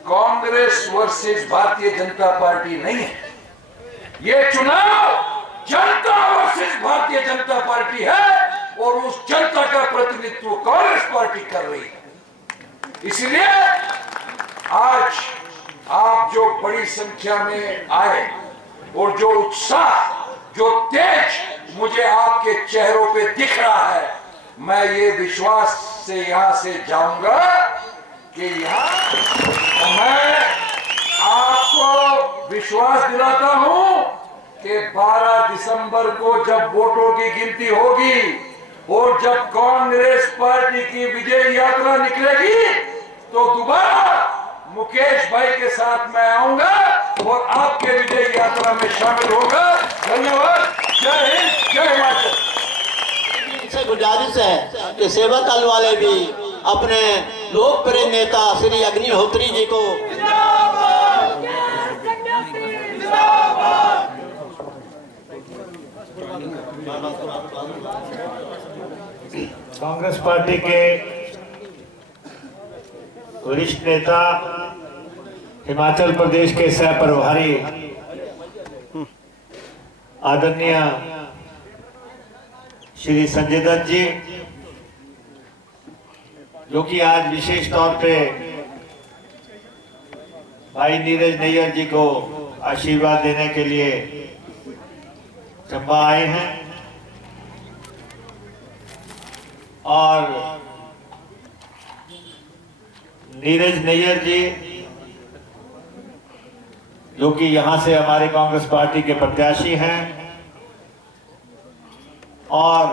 कांग्रेस वर्सेस भारतीय जनता पार्टी नहीं है, ये चुनाव जनता वर्सेस भारतीय जनता पार्टी है और उस जनता का प्रतिनिधित्व कांग्रेस पार्टी कर रही है। इसलिए आज आप जो बड़ी संख्या में आए और जो उत्साह, जो तेज मुझे आपके चेहरों पे दिख रहा है, मैं ये विश्वास से यहां से जाऊंगा कि मैं आपको विश्वास दिलाता हूं कि 12 दिसंबर को जब वोटों की गिनती होगी और जब कांग्रेस पार्टी की विजय यात्रा निकलेगी तो दोबारा मुकेश भाई के साथ मैं आऊंगा और आपके विजय यात्रा में शामिल होगा। धन्यवाद। जय हिंद, जय हिमाचल। इनसे गुजारिश है कि सेवा दल वाले भी अपने लोकप्रिय नेता श्री अग्निहोत्री जी को कांग्रेस पार्टी के वरिष्ठ नेता, हिमाचल प्रदेश के सह प्रभारी आदरणीय श्री संजय दत्त जी, जो कि आज विशेष तौर पे भाई नीरज नैयर जी को आशीर्वाद देने के लिए चंबा आए हैं। और नीरज नैयर जी जो कि यहां से हमारे कांग्रेस पार्टी के प्रत्याशी हैं और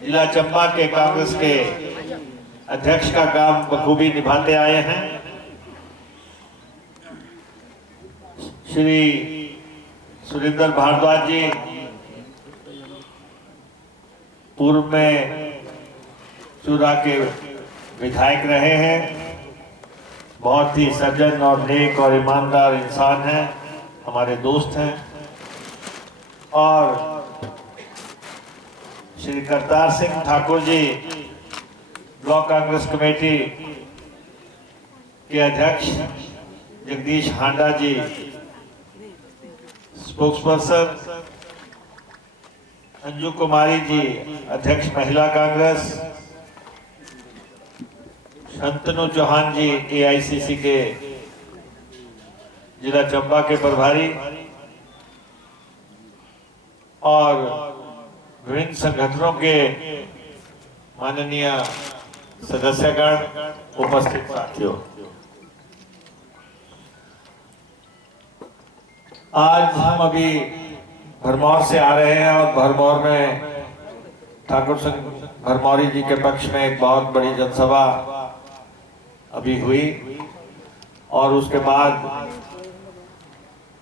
जिला चंबा के कांग्रेस के अध्यक्ष का काम बखूबी निभाते आए हैं। श्री सुरेंद्र भारद्वाज जी पूर्व में चूरा के विधायक रहे हैं, बहुत ही सज्जन और नेक और ईमानदार इंसान हैं, हमारे दोस्त हैं। और श्री करतार सिंह ठाकुर जी ब्लॉक कांग्रेस कमेटी के अध्यक्ष, जगदीश हांडा जी स्पोक्सपर्सन, अंजू कुमारी जी, अध्यक्ष महिला कांग्रेस, शंतनु चौहान जी एआईसीसी के जिला चंबा के प्रभारी, और विभिन्न संगठनों के माननीय सदस्यगण, उपस्थित साथियों, आज हम अभी भरमौर से आ रहे हैं और भरमौर में ठाकुर सिंह भरमौरी जी के पक्ष में एक बहुत बड़ी जनसभा अभी हुई और उसके बाद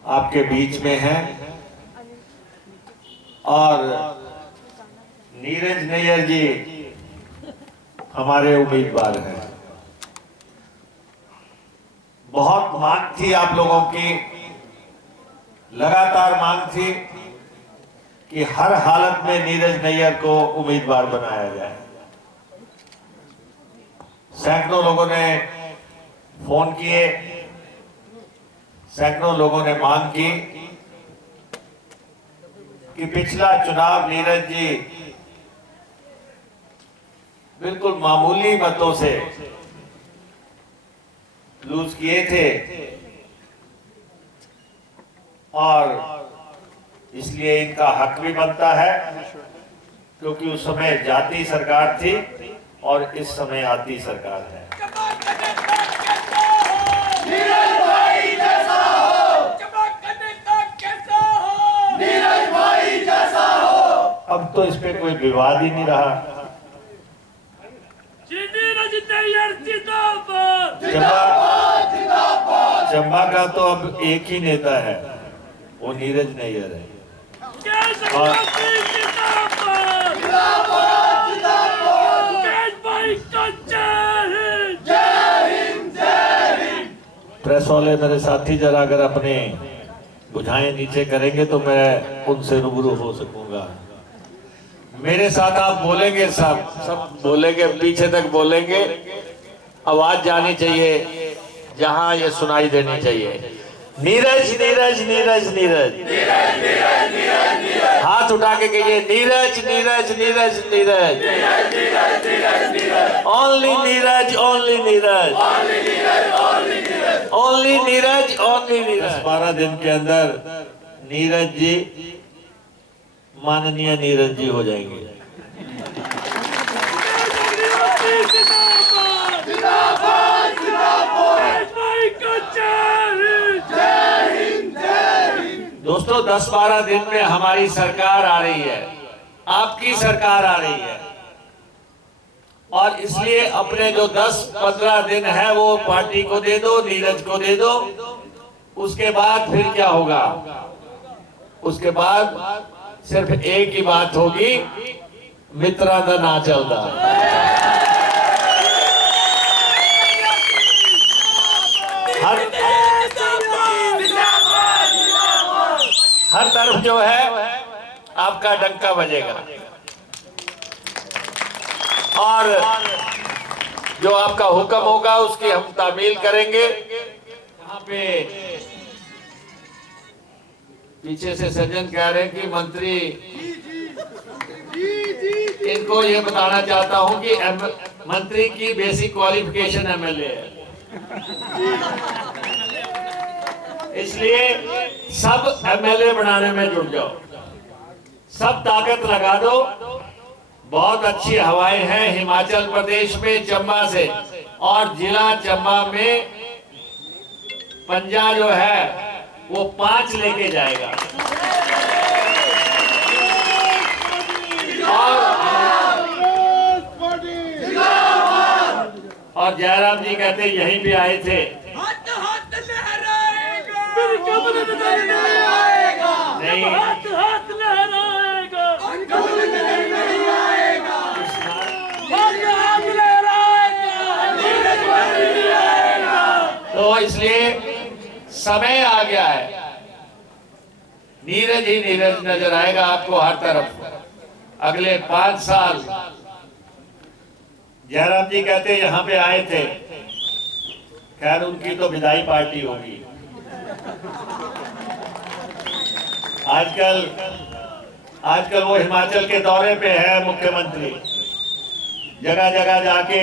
आपके बीच में है। और नीरज नैयर जी हमारे उम्मीदवार हैं। बहुत मांग थी आप लोगों की, लगातार मांग थी कि हर हालत में नीरज नैयर को उम्मीदवार बनाया जाए। सैकड़ों लोगों ने फोन किए, सैकड़ों लोगों ने मांग की कि पिछला चुनाव नीरज जी बिल्कुल मामूली मतों से लूज किए थे और इसलिए इनका हक भी बनता है, क्योंकि उस समय जाति सरकार थी और इस समय आती सरकार है। नीरज भाई जैसा हो, नीरज भाई जैसा हो। अब तो इस पे कोई विवाद ही नहीं रहा। चंबा का तो अब एक ही नेता है, वो नीरज नैयर है। और प्रेस वाले मेरे साथी जरा अगर अपने बुझाएं नीचे करेंगे तो मैं उनसे रूबरू हो सकूंगा। मेरे साथ आप बोलेंगे, सब बोलेंगे, पीछे तक बोलेंगे, आवाज जानी चाहिए जहां ये सुनाई देनी चाहिए। नीरज नीरज नीरज नीरज, हाथ उठा के कहिए Neeraj Neeraj Neeraj Neeraj, only Neeraj, only Neeraj, only Neeraj, only Neeraj. 12 दिन के अंदर नीरज जी माननीय नीरज जी हो जाएंगे। दोस्तों 10-12 दिन में हमारी सरकार आ रही है, आपकी सरकार आ रही है, और इसलिए अपने जो 10-15 दिन है वो पार्टी को दे दो, नीरज को दे दो। उसके बाद फिर क्या होगा? उसके बाद सिर्फ एक ही बात होगी, मित्रा दा ना चलता। हर तरफ जो है आपका डंका बजेगा और जो आपका हुक्म होगा उसकी हम तामील करेंगे। यहाँ पे पीछे से सज्जन कह रहे हैं कि मंत्री, इनको ये बताना चाहता हूं कि मंत्री की बेसिक क्वालिफिकेशन एमएलए है, इसलिए सब एमएलए बनाने में जुट जाओ, सब ताकत लगा दो। बहुत अच्छी हवाएं हैं हिमाचल प्रदेश में, चंबा से, और जिला चंबा में पंजा जो है वो 5 लेके जाएगा। और जयराम जी कहते यहीं पे आए थे, नहीं तो इसलिए समय आ गया है, नीरज ही नीरज नजर आएगा आपको हर तरफ अगले 5 साल। जयराम जी कहते यहाँ पे आए थे, खैर उनकी तो विदाई पार्टी होगी। आजकल आजकल वो हिमाचल के दौरे पे है मुख्यमंत्री, जगह जगह जाके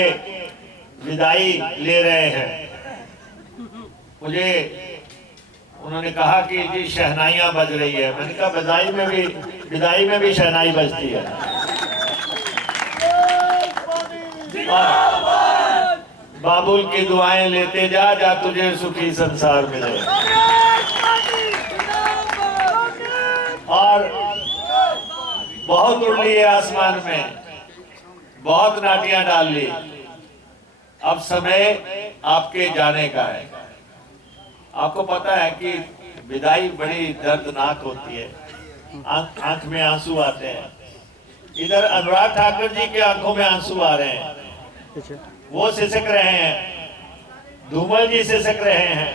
विदाई ले रहे हैं। मुझे उन्होंने कहा कि जी शहनाइयां बज रही है। मैंने कहा विदाई में भी शहनाई बजती है। बाबुल की दुआएं लेते जा तुझे सुखी संसार मिले। और बहुत उड़ ली है आसमान में, बहुत नाटियां डाल ली, अब समय आपके जाने का है। आपको पता है कि विदाई बड़ी दर्दनाक होती है, आंख में आंसू आते हैं। इधर अनुराग ठाकुर जी के आंखों में आंसू आ रहे हैं, वो सिसक रहे हैं, धूमल जी सिसक रहे हैं,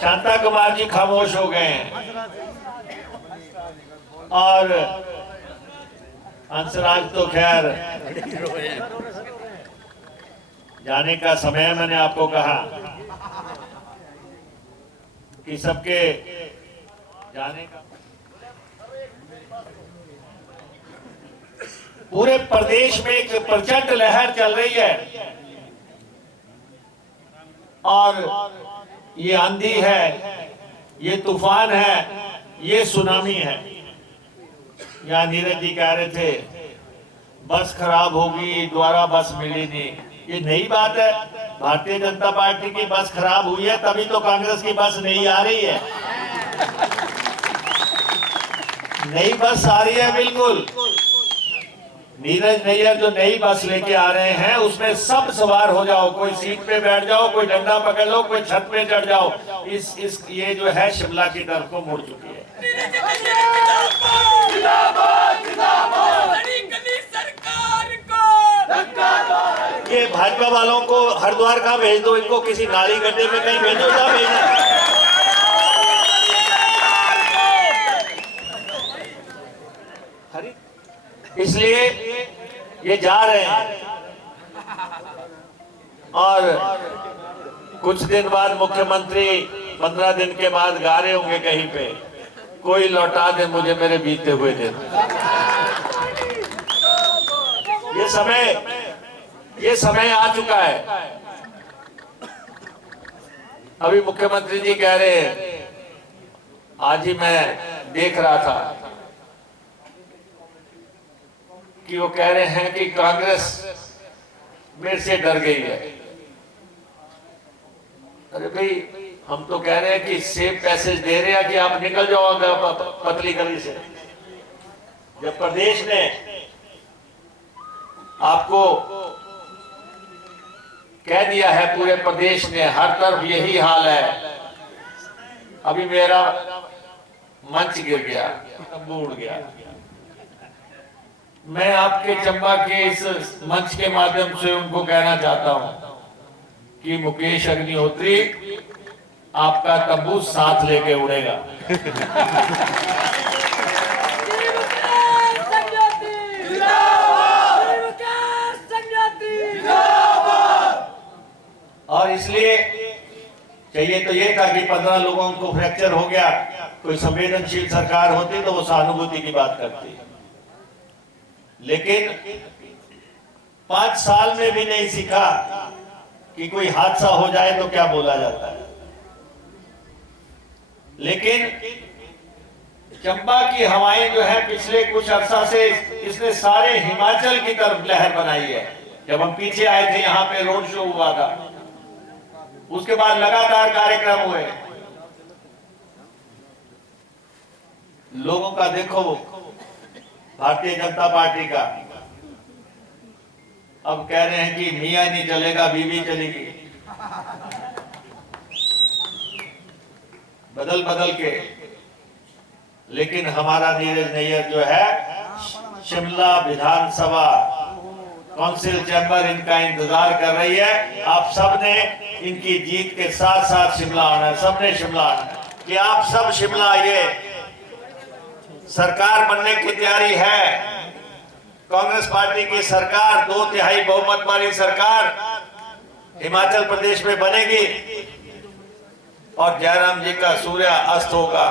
शांता कुमार जी खामोश हो गए हैं, और हंसराज तो खैर जाने का समय। मैंने आपको कहा कि सबके जाने का पूरे प्रदेश में एक प्रचंड लहर चल रही है, और ये आंधी है, ये तूफान है, ये सुनामी है। यहाँ नीरज जी कह रहे थे बस खराब होगी, दोबारा बस मिली नहीं। ये नई बात है, भारतीय जनता पार्टी की बस खराब हुई है तभी तो कांग्रेस की बस नहीं आ रही है। नई बस आ रही है बिल्कुल। नीरज नैयर जो नई बस लेके आ रहे हैं उसमें सब सवार हो जाओ, कोई सीट पे बैठ जाओ, कोई डंडा पकड़ लो, कोई छत पे चढ़ जाओ। ये जो है शिमला की तरफ को मुड़ चुकी है। ये भाजपा वालों को हरिद्वार का भेज दो, इनको किसी नाली गड्ढे में कहीं भेजो, जा भेजना। इसलिए ये जा रहे हैं, और कुछ दिन बाद मुख्यमंत्री 15 दिन के बाद गा रहे होंगे कहीं पे, कोई लौटा दे मुझे मेरे बीते हुए दिन। ये समय आ चुका है। अभी मुख्यमंत्री जी कह रहे हैं, आज ही मैं देख रहा था कि वो कह रहे हैं कि कांग्रेस मेरे से डर गई है। अरे भाई, हम तो कह रहे हैं कि सेफ पैसेज दे रहे हैं कि आप निकल जाओ पतली गली से। जब प्रदेश ने आपको कह दिया है, पूरे प्रदेश ने, हर तरफ यही हाल है। अभी मेरा मंच गिर गया, तंबू उड़ गया। मैं आपके चंबा के इस मंच के माध्यम से उनको कहना चाहता हूं कि मुकेश अग्निहोत्री, आपका तंबू साथ लेके उड़ेगा। और इसलिए चाहिए तो ये था कि 15 लोगों को फ्रैक्चर हो गया, कोई संवेदनशील सरकार होती तो वो सहानुभूति की बात करती। लेकिन 5 साल में भी नहीं सीखा कि कोई हादसा हो जाए तो क्या बोला जाता है। लेकिन चंबा की हवाएं जो है पिछले कुछ अरसा से इसने सारे हिमाचल की तरफ लहर बनाई है। जब हम पीछे आए थे, यहाँ पे रोड शो हुआ था, उसके बाद लगातार कार्यक्रम हुए। लोगों का देखो, भारतीय जनता पार्टी का, अब कह रहे हैं कि मियां नहीं चलेगा, बीवी चलेगी। बदल बदल के। लेकिन हमारा नीरज नैयर जो है, शिमला विधानसभा काउंसिल चैम्बर इनका इंतजार कर रही है। आप सबने इनकी जीत के साथ साथ शिमला आना है, सबने शिमला आना है, कि आप सब शिमला आइए। सरकार बनने की तैयारी है। कांग्रेस पार्टी की सरकार, 2/3 बहुमत वाली सरकार हिमाचल प्रदेश में बनेगी और जयराम जी का सूर्य अस्त होगा।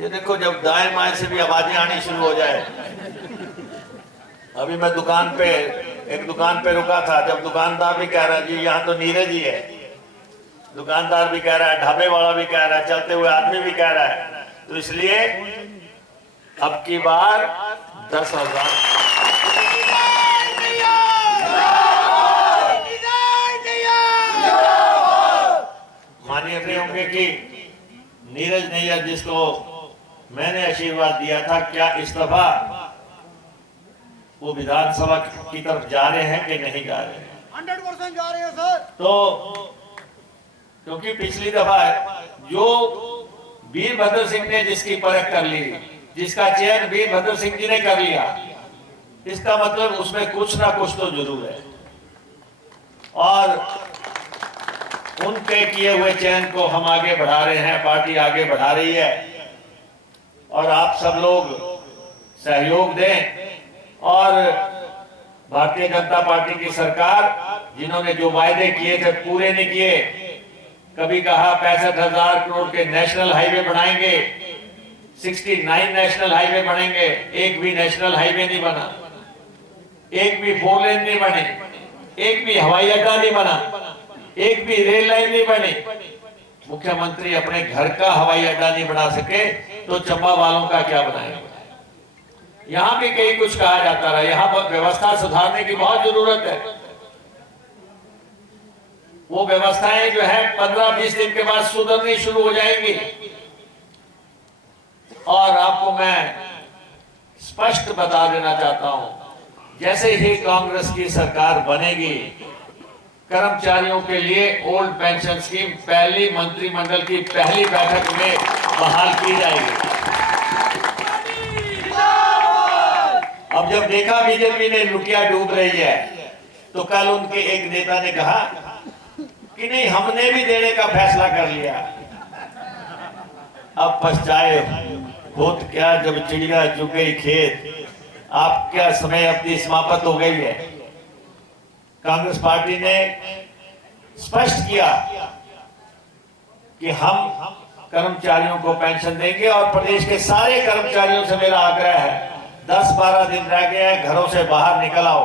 ये देखो, जब दाएं बाएं से भी आवाजें आनी शुरू हो जाए। अभी मैं एक दुकान पे रुका था, जब दुकानदार भी कह रहा है जी यहाँ तो नीरज ही है, दुकानदार भी कह रहा है, ढाबे वाला भी कह रहा है, चलते हुए आदमी भी कह रहा है। तो इसलिए अब की बार 10,000 मानिए रहे होंगे कि नीरज नैयर जिसको मैंने आशीर्वाद दिया था, क्या इस्तीफा वो विधानसभा की तरफ जा रहे हैं कि नहीं जा रहे हैं? 100% जा रहे हैं सर। तो क्योंकि पिछली दफा जो वीरभद्र सिंह ने जिसकी परख कर ली, जिसका चयन वीरभद्र सिंह जी ने कर लिया, इसका मतलब उसमें कुछ ना कुछ तो जरूर है। और उनके किए हुए चयन को हम आगे बढ़ा रहे हैं, पार्टी आगे बढ़ा रही है। और आप सब लोग सहयोग दें। और भारतीय जनता पार्टी की सरकार, जिन्होंने जो वायदे किए थे पूरे नहीं किए, कभी कहा 65,000 करोड़ के नेशनल हाईवे बनाएंगे, 69 नेशनल हाईवे बनेंगे, एक भी नेशनल हाईवे नहीं बना, एक भी 4 लेन नहीं बने, एक भी हवाई अड्डा नहीं बना, एक भी रेल लाइन नहीं बनी। मुख्यमंत्री अपने घर का हवाई अड्डा नहीं बना सके तो चंबा वालों का क्या बनाएंगे? यहां भी कई कुछ कहा जाता रहा, यहां पर व्यवस्था सुधारने की बहुत जरूरत है। वो व्यवस्थाएं जो है 15-20 दिन के बाद सुधरनी शुरू हो जाएंगी। और आपको मैं स्पष्ट बता देना चाहता हूं, जैसे ही कांग्रेस की सरकार बनेगी, कर्मचारियों के लिए ओल्ड पेंशन स्कीम पहली मंत्रिमंडल की पहली बैठक में बहाल की जाएगी। अब जब देखा बीजेपी ने लुटिया डूब रही है, तो कल उनके एक नेता ने कहा कि नहीं, हमने भी देने का फैसला कर लिया। अब पछताए होत क्या जब चिड़िया चुग गई खेत। आपका समय अपनी समाप्त हो गई है। कांग्रेस पार्टी ने स्पष्ट किया कि हम कर्मचारियों को पेंशन देंगे। और प्रदेश के सारे कर्मचारियों से मेरा आग्रह है, 10-12 दिन रह गए हैं, घरों से बाहर निकल आओ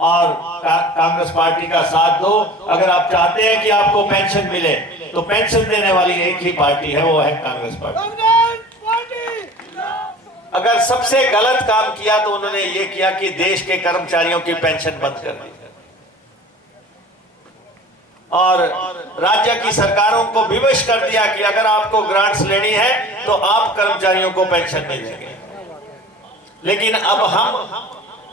और कांग्रेस पार्टी का साथ दो। अगर आप चाहते हैं कि आपको पेंशन मिले, तो पेंशन देने वाली एक ही पार्टी है, वो है कांग्रेस पार्टी। अगर सबसे गलत काम किया तो उन्होंने ये किया कि देश के कर्मचारियों की पेंशन बंद कर दी और राज्य की सरकारों को विवश कर दिया कि अगर आपको ग्रांट्स लेनी है तो आप कर्मचारियों को पेंशन नहीं देंगे। लेकिन अब हम,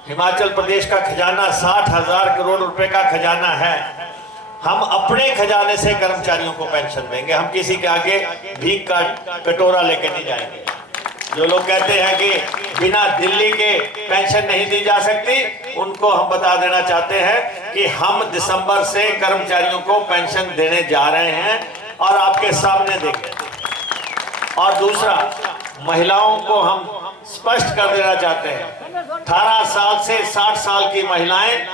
हिमाचल प्रदेश का खजाना 60,000 करोड़ रुपए का खजाना है, हम अपने खजाने से कर्मचारियों को पेंशन देंगे। हम किसी के आगे भीख का कटोरा लेके नहीं जाएंगे। जो लोग कहते हैं कि बिना दिल्ली के पेंशन नहीं दी जा सकती, उनको हम बता देना चाहते हैं कि हम दिसंबर से कर्मचारियों को पेंशन देने जा रहे हैं और आपके सामने देंगे। और दूसरा, महिलाओं को हम स्पष्ट कर देना चाहते हैं, 18 साल से 60 साल की महिलाएं,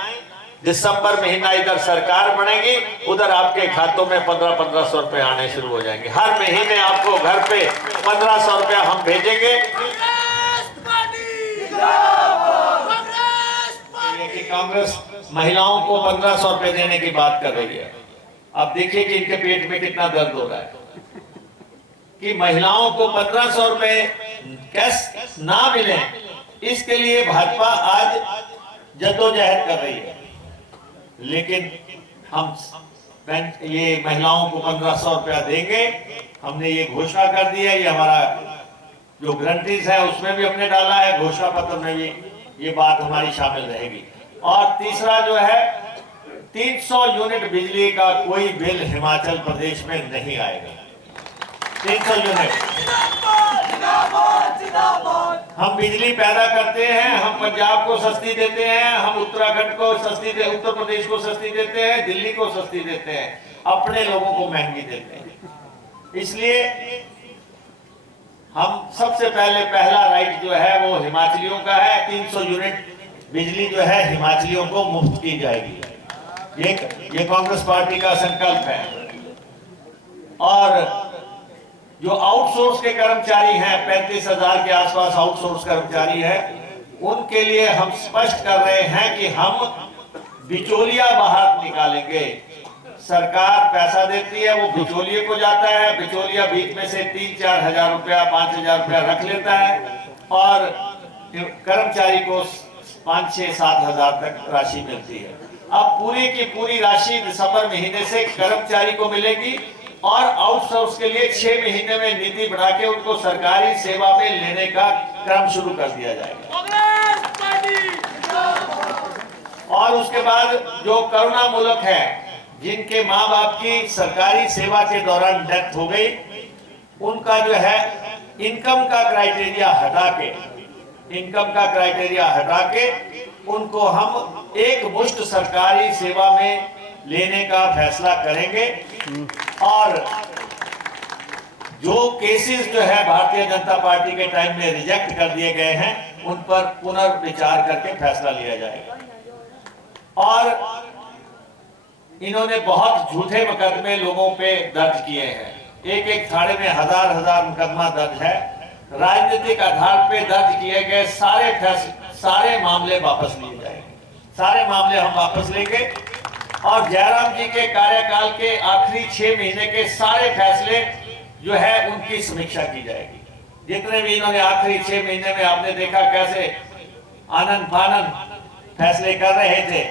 दिसंबर महीना इधर सरकार बनेगी, उधर आपके खातों में 1500 रुपए आने शुरू हो जाएंगे। हर महीने आपको घर पे 1500 रुपया हम भेजेंगे। कि कांग्रेस महिलाओं को 1500 रुपए देने की बात कर रही है। आप देखिए कि इनके पेट में कितना दर्द हो रहा है कि महिलाओं को 1500 रुपए कैश ना मिले, इसके लिए भाजपा आज जद्दोजहद कर रही है। लेकिन हम ये महिलाओं को 1500 रुपया देंगे, हमने ये घोषणा कर दी है। ये हमारा जो गारंटीज है उसमें भी हमने डाला है, घोषणा पत्र में भी ये बात हमारी शामिल रहेगी। और तीसरा जो है, 300 यूनिट बिजली का कोई बिल हिमाचल प्रदेश में नहीं आएगा। 300 यूनिट हम बिजली पैदा करते हैं, हम पंजाब को सस्ती देते हैं, हम उत्तराखंड को सस्ती उत्तर प्रदेश को सस्ती देते हैं, दिल्ली को सस्ती देते हैं, अपने लोगों को महंगी देते हैं। इसलिए हम सबसे पहला राइट जो है वो हिमाचलियों का है। 300 यूनिट बिजली जो है हिमाचलियों को मुफ्त की जाएगी। ये कांग्रेस पार्टी का संकल्प है। और जो आउटसोर्स के कर्मचारी हैं, 35,000 के आसपास आउटसोर्स कर्मचारी हैं, उनके लिए हम स्पष्ट कर रहे हैं कि हम बिचौलिया बाहर निकालेंगे। सरकार पैसा देती है, वो बिचौलिए को जाता है, बिचौलिया बीच में से 3-4 हजार रुपया, 5,000 रुपया रख लेता है और कर्मचारी को 5-6-7 हजार तक राशि मिलती है। अब पूरी की पूरी राशि दिसंबर महीने से कर्मचारी को मिलेगी और आउटसोर्स के लिए 6 महीने में नीति बना के उनको सरकारी सेवा में लेने का क्रम शुरू कर दिया जाएगा। और उसके बाद जो करुणा मूलक है, जिनके माँ बाप की सरकारी सेवा के दौरान डेथ हो गई, उनका जो है इनकम का क्राइटेरिया हटा के उनको हम एक मुश्त सरकारी सेवा में लेने का फैसला करेंगे। और जो केसेस जो है भारतीय जनता पार्टी के टाइम में रिजेक्ट कर दिए गए हैं, उन पर पुनर्विचार करके फैसला लिया जाएगा। और इन्होंने बहुत झूठे मुकदमे लोगों पे दर्ज किए हैं, एक थाने में हजार मुकदमा दर्ज है। राजनीतिक आधार पे दर्ज किए गए सारे मामले वापस लिए जाएंगे, सारे मामले हम वापस लेंगे। और जयराम जी के कार्यकाल के आखिरी 6 महीने के सारे फैसले जो है उनकी समीक्षा की जाएगी। जितने भी इन्होंने आखिरी 6 महीने में आपने देखा कैसे आनंद फानंद फैसले कर रहे थे,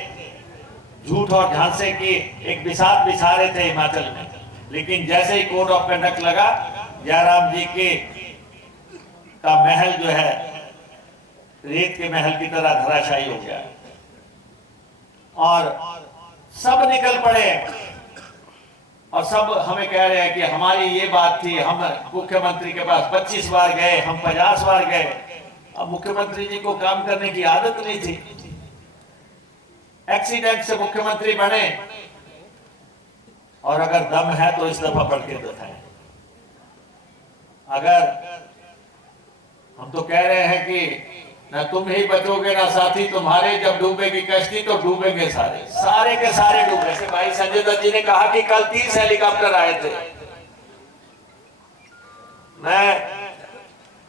झूठ और झांसे की एक बिसात बिछा रहे थे हिमाचल में, लेकिन जैसे ही कोड ऑफ कंडक्ट लगा, जयराम जी के का महल जो है रेत के महल की तरह धराशायी हो गया और सब निकल पड़े और सब हमें कह रहे हैं कि हमारी ये बात थी, हम मुख्यमंत्री के पास 25 बार गए, हम 50 बार गए। अब मुख्यमंत्री जी को काम करने की आदत नहीं थी, एक्सीडेंट से मुख्यमंत्री बने। और अगर दम है तो इस दफा बढ़ के दिखाएं। अगर हम तो कह रहे हैं कि ना तुम ही बचोगे ना साथी तुम्हारे, जब डूबेगी कश्ती तो डूबेंगे सारे के सारे डूबे। जैसे भाई संजय दत्त जी ने कहा कि कल 30 हेलीकॉप्टर आए थे।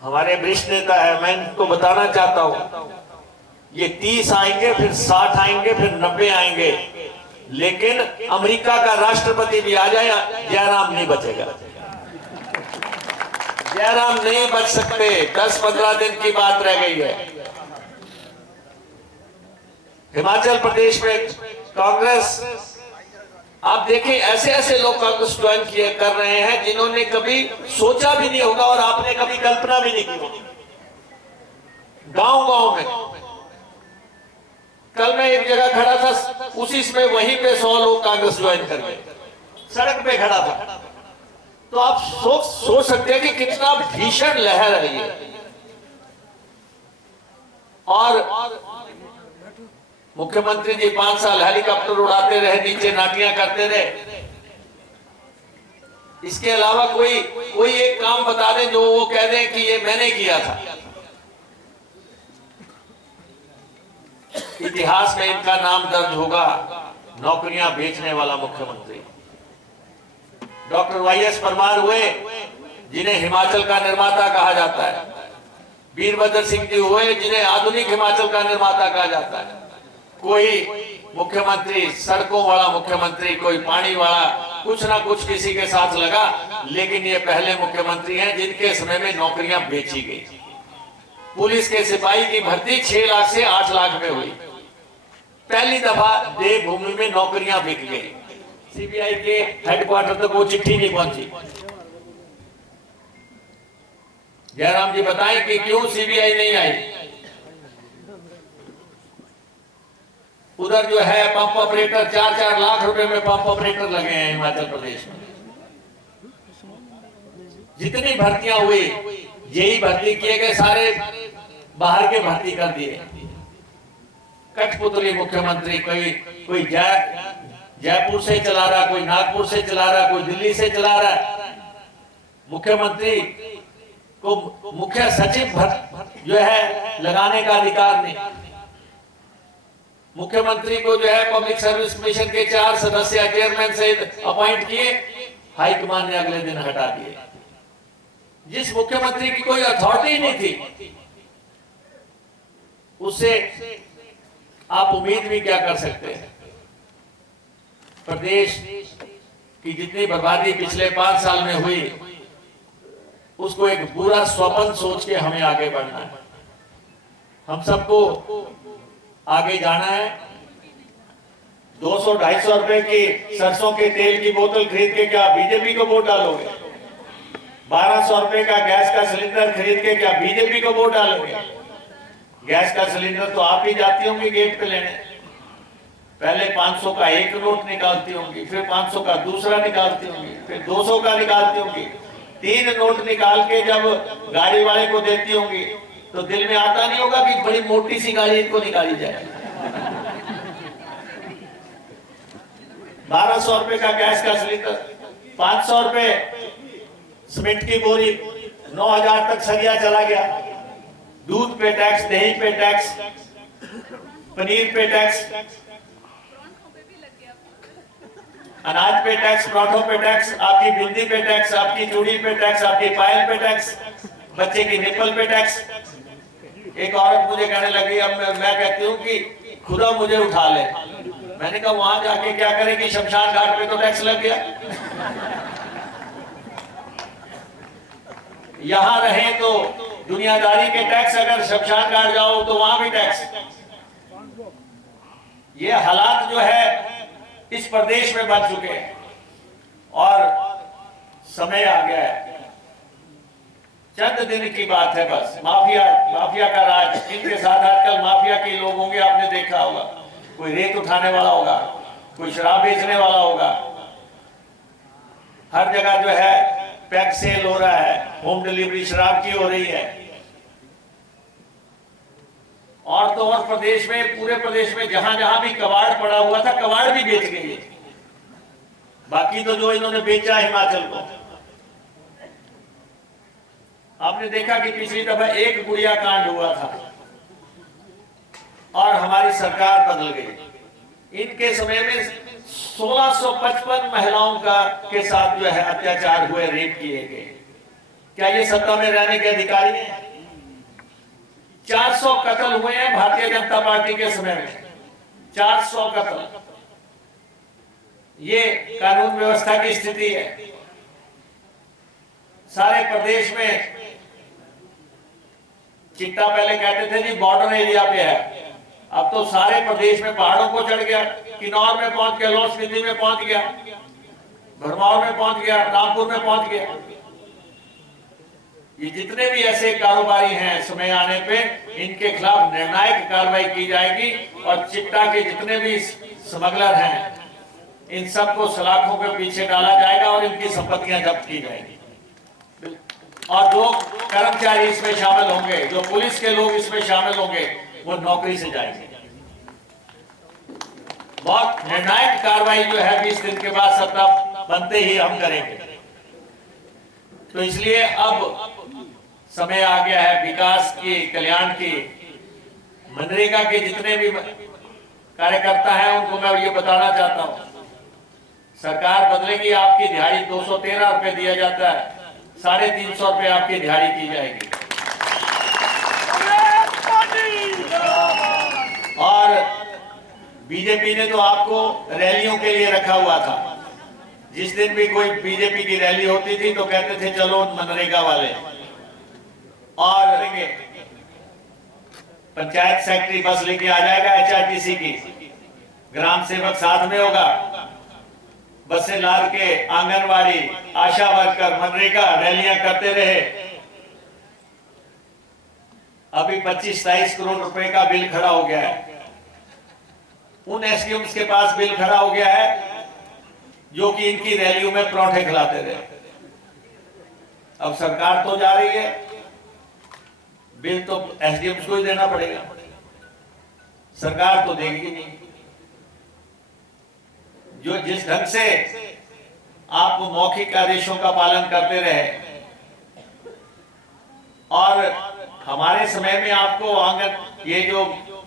हमारे वरिष्ठ नेता है, मैं इनको बताना चाहता हूं, ये 30 आएंगे, फिर 60 आएंगे, फिर 90 आएंगे, लेकिन अमेरिका का राष्ट्रपति भी आ जाए, जयराम नहीं बचेगा। जयराम नहीं बच सकते। 10-15 दिन की बात रह गई है। हिमाचल प्रदेश में कांग्रेस, आप देखें ऐसे ऐसे लोग कांग्रेस ज्वाइन किए कर रहे हैं जिन्होंने कभी सोचा भी नहीं होगा और आपने कभी कल्पना भी नहीं की होगी। गांव में कल मैं एक जगह खड़ा था, उसी में वहीं पे 100 लोग कांग्रेस ज्वाइन कर गए, सड़क पे खड़ा था। तो आप सोच सकते हैं कि कितना भीषण लहर है ये। और मुख्यमंत्री जी 5 साल हेलीकॉप्टर उड़ाते रहे, नीचे नाटियां करते रहे। इसके अलावा कोई एक काम बता दें जो वो कह दें कि ये मैंने किया था। इतिहास में इनका नाम दर्ज होगा, नौकरियां बेचने वाला मुख्यमंत्री। डॉक्टर वाईएस परमार हुए, जिन्हें हिमाचल का निर्माता कहा जाता है। वीरभद्र सिंह जी हुए, जिन्हें आधुनिक हिमाचल का निर्माता कहा जाता है। कोई मुख्यमंत्री सड़कों वाला मुख्यमंत्री, कोई पानी वाला, कुछ ना कुछ किसी के साथ लगा, लेकिन ये पहले मुख्यमंत्री हैं जिनके समय में नौकरियां बेची गई। पुलिस के सिपाही की भर्ती 6 लाख से 8 लाख में हुई। पहली दफा देवभूमि में नौकरियां बिक गई। सीबीआई के हेडक्वार्टर तक वो चिट्ठी नहीं पहुंची। जयराम जी बताएं कि क्यों सीबीआई नहीं आई। उधर जो है पंप ऑपरेटर, 4-4 लाख रुपए में पंप ऑपरेटर लगे हैं हिमाचल प्रदेश में। जितनी भर्तियां हुई, यही भर्ती किए गए, सारे बाहर के भर्ती कर दिए। कठपुतली मुख्यमंत्री, कोई जयपुर से चला रहा, कोई नागपुर से चला रहा, कोई दिल्ली से चला रहा। मुख्यमंत्री को मुख्य सचिव जो है लगाने का अधिकार नहीं। मुख्यमंत्री को जो है पब्लिक सर्विस कमीशन के 4 सदस्य चेयरमैन से अपॉइंट किए, हाईकमान ने अगले दिन हटा दिए। जिस मुख्यमंत्री की कोई अथॉरिटी नहीं थी, उससे आप उम्मीद भी क्या कर सकते हैं। प्रदेश की जितनी बर्बादी पिछले 5 साल में हुई, उसको एक पूरा स्वप्न सोच के हमें आगे बढ़ना है। हम सबको आगे जाना है। 200-250 रुपए की सरसों के तेल की बोतल खरीद के क्या बीजेपी को वोट डालोगे? 1200 रुपए का गैस का सिलेंडर खरीद के क्या बीजेपी को वोट डालोगे? गैस का सिलेंडर तो आप ही जाती होंगी गेट पे लेने। पहले 500 का एक नोट निकालती होंगी, फिर 500 का दूसरा निकालती होंगी, फिर 200 का निकालती होंगी। 3 नोट निकाल के जब गाड़ी वाले को देती होंगी तो दिल में आता नहीं होगा कि बड़ी मोटी सी गाड़ी इनको निकाली जाए। 1200 रुपए का गैस का सिलेंडर, 500 रुपए सीमेंट की बोरी, 9000 तक सरिया चला गया। दूध पे टैक्स, दही पे टैक्स, पनीर पे टैक्स, अनाज पे टैक्स, पराठों पे टैक्स, आपकी बिंदी पे टैक्स, आपकी चूड़ी पे टैक्स, आपकी पायल पे टैक्स, बच्चे की निप्पल पे टैक्स। एक औरत मुझे कहने लगी, अब मैं कहती हूँ कि खुदा मुझे उठा ले। मैंने कहा वहां जाके क्या करेगी, शमशान घाट पे तो टैक्स लग गया। यहां रहे तो दुनियादारी के टैक्स, अगर शमशान घाट जाओ तो वहां भी टैक्स। ये हालात जो है इस प्रदेश में बन चुके हैं और समय आ गया है। चंद दिन की बात है बस। माफिया का राज, इनके साथ आजकल माफिया के लोग होंगे, आपने देखा होगा। कोई रेत उठाने वाला होगा, कोई शराब बेचने वाला होगा। हर जगह जो है पैक सेल हो रहा है, होम डिलीवरी शराब की हो रही है। और तो और प्रदेश में, पूरे प्रदेश में जहां जहां भी कबाड़ पड़ा हुआ था, कबाड़ भी बेच गए। बाकी तो जो इन्होंने बेचा हिमाचल को। आपने देखा कि पिछली दफा एक गुड़िया कांड हुआ था और हमारी सरकार बदल गई। इनके समय में 1655 महिलाओं के साथ जो है अत्याचार हुए, रेप किए गए। क्या ये सत्ता में रहने के अधिकारी हैं? 400 कत्ल हुए हैं भारतीय जनता पार्टी के समय में। 400 कत्ल। ये कानून व्यवस्था की स्थिति है। सारे प्रदेश में चिट्टा पहले कहते थे जी बॉर्डर एरिया पे है, अब तो सारे प्रदेश में पहाड़ों को चढ़ गया। किन्नौर में पहुंच गया, लाहौल स्पीति में पहुंच गया, भरमौर में पहुंच गया, रामपुर में पहुंच गया। ये जितने भी ऐसे कारोबारी हैं, समय आने पे इनके खिलाफ निर्णायक कार्रवाई की जाएगी और चिट्टा के जितने भी स्मगलर हैं, इन सबको सलाखों के पीछे डाला जाएगा और इनकी संपत्तियां जब्त की जाएगी। और जो कर्मचारी इसमें शामिल होंगे, जो पुलिस के लोग इसमें शामिल होंगे, वो नौकरी से जाएंगे। बहुत निर्णायक कार्रवाई जो है 20 दिन के बाद सत्ता बनते ही हम करेंगे। तो इसलिए अब समय आ गया है विकास की, कल्याण की। मनरेगा के जितने भी कार्यकर्ता हैं उनको मैं ये बताना चाहता हूं, सरकार बदलेगी, आपकी दिहाड़ी 213 रुपए दिया जाता है, 350 रुपए आपकी दिहाड़ी की जाएगी। और बीजेपी ने तो आपको रैलियों के लिए रखा हुआ था। जिस दिन भी कोई बीजेपी की रैली होती थी तो कहते थे चलो मनरेगा वाले। और पंचायत सेक्रेटरी बस लेके आ जाएगा HRTC की, ग्राम सेवक साथ में होगा, बसें लाद के आंगनवाड़ी, आशा वर्कर, मनरेगा रैलियां करते रहे। अभी 25-23 करोड़ रुपए का बिल खड़ा हो गया है। उन एसडीएम्स के पास बिल खड़ा हो गया है जो कि इनकी रैलियों में पराठे खिलाते रहे। अब सरकार तो जा रही है, बिल तो एसडीएम्स को ही देना पड़ेगा, सरकार तो देगी नहीं। जो जिस ढंग से आप मौखिक आदेशों का पालन करते रहे, और हमारे समय में आपको आंगन, ये जो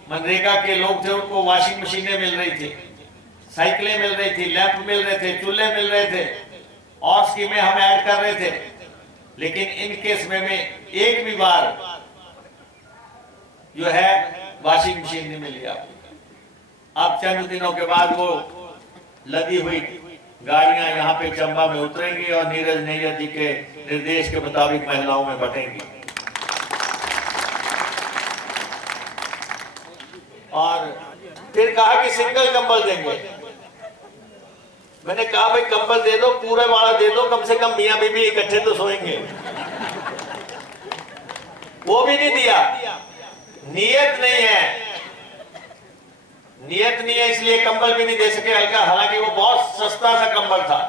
मनरेगा के लोग थे उनको वॉशिंग मशीनें मिल रही थी, साइकिलें मिल रही थी, लैंप मिल रहे थे, चूल्हे मिल रहे थे, और स्कीमें हम ऐड कर रहे थे। लेकिन इन केस में एक भी बार जो है वॉशिंग मशीन नहीं मिली आपको। अब चंद दिनों के बाद वो लदी हुई गाड़ियां यहाँ पे चंबा में उतरेंगी और नीरज नैयर जी के निर्देश के मुताबिक महिलाओं में बटेंगी। और फिर कहा कि सिंगल कंबल देंगे। मैंने कहा भाई कंबल दे दो, पूरे वाला दे दो, कम से कम मियां बीबी इकट्ठे तो सोएंगे। वो भी नहीं दिया। नियत नहीं है, नियत नहीं है, इसलिए कंबल भी नहीं दे सके हल्का। हालांकि वो बहुत सस्ता सा कंबल था,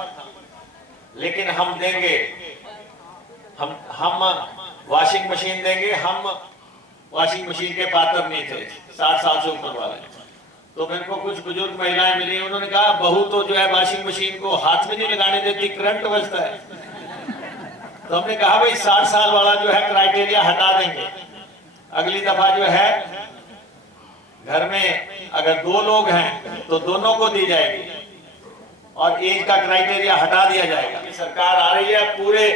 लेकिन हम देंगे, हम वॉशिंग मशीन देंगे। हम वॉशिंग मशीन के पात्र नहीं थे, 60 साल से ऊपर वाले। तो मेरे को कुछ बुजुर्ग महिलाएं मिली, उन्होंने कहा बहू तो जो है वॉशिंग मशीन को हाथ में नहीं लगाने देती, करंट बजता है। तो हमने कहा भाई 60 साल वाला जो है क्राइटेरिया हटा देंगे। अगली दफा जो है घर में अगर 2 लोग हैं तो दोनों को दी जाएगी और एज का क्राइटेरिया हटा दिया जाएगा। सरकार आ रही है पूरे,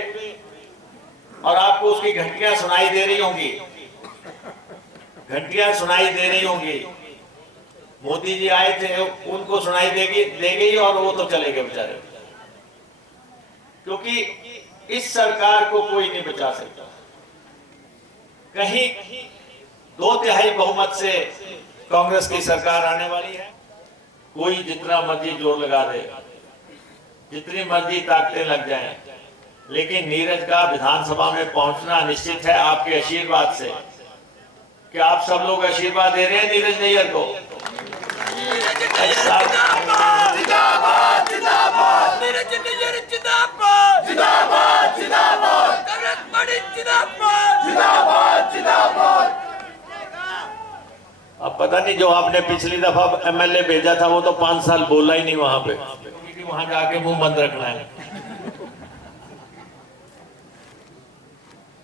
और आपको उसकी घंटियां सुनाई दे रही होंगी, घंटियां सुनाई दे रही होंगी। मोदी जी आए थे, उनको सुनाई देगी और वो तो चले गए बेचारे, क्योंकि इस सरकार को कोई नहीं बचा सकता। कहीं 2/3 बहुमत से कांग्रेस की सरकार आने वाली है। कोई जितना मर्जी जोर लगा दे, जितनी मर्जी ताकतें लग जाएं, लेकिन नीरज का विधानसभा में पहुंचना निश्चित है आपके आशीर्वाद से। क्या आप सब लोग आशीर्वाद दे रहे हैं नीरज नैयर को? जिंदाबाद जिंदाबाद जिंदाबाद नीरज नैयर जिंदाबाद जिंदाबाद जिंदाबाद कांग्रेस पार्टी जिंदाबाद जिंदाबाद जिंदाबाद। अब पता नहीं जो आपने पिछली दफा एमएलए भेजा था वो तो 5 साल बोला ही नहीं वहां पे, क्योंकि वहां जाके मुंह बंद रखना है।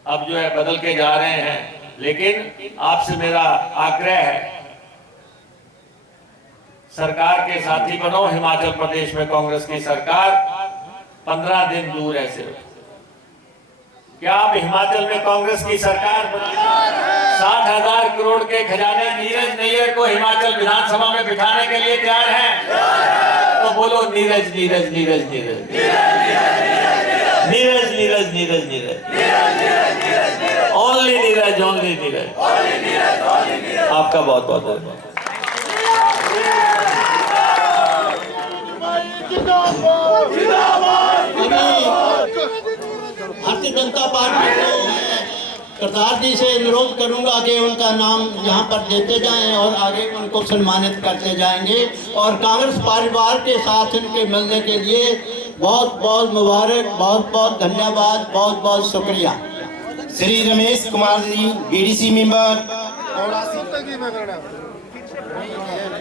अब जो है बदल के जा रहे हैं, लेकिन आपसे मेरा आग्रह है सरकार के साथी बनो। हिमाचल प्रदेश में कांग्रेस की सरकार 15 दिन दूर है सिर्फ। क्या आप हिमाचल में कांग्रेस की सरकार 60,000 करोड़ के खजाने नीरज नैयर को हिमाचल विधानसभा में बिठाने के लिए तैयार हैं? तो बोलो नीरज नीरज नीरज नीरज नीरज नीरज नीरज नीरज, ओनली नीरज, ओनली नीरज। आपका बहुत बहुत धन्यवाद। भारतीय जनता पार्टी को सरदार जी से अनुरोध करूंगा कि उनका नाम यहाँ पर देते जाएं और आगे उनको सम्मानित करते जाएंगे। और कांग्रेस परिवार के साथ इनके मिलने के लिए बहुत बहुत मुबारक, बहुत बहुत धन्यवाद, बहुत बहुत शुक्रिया। श्री रमेश कुमार जी बीडीसी मेंबर,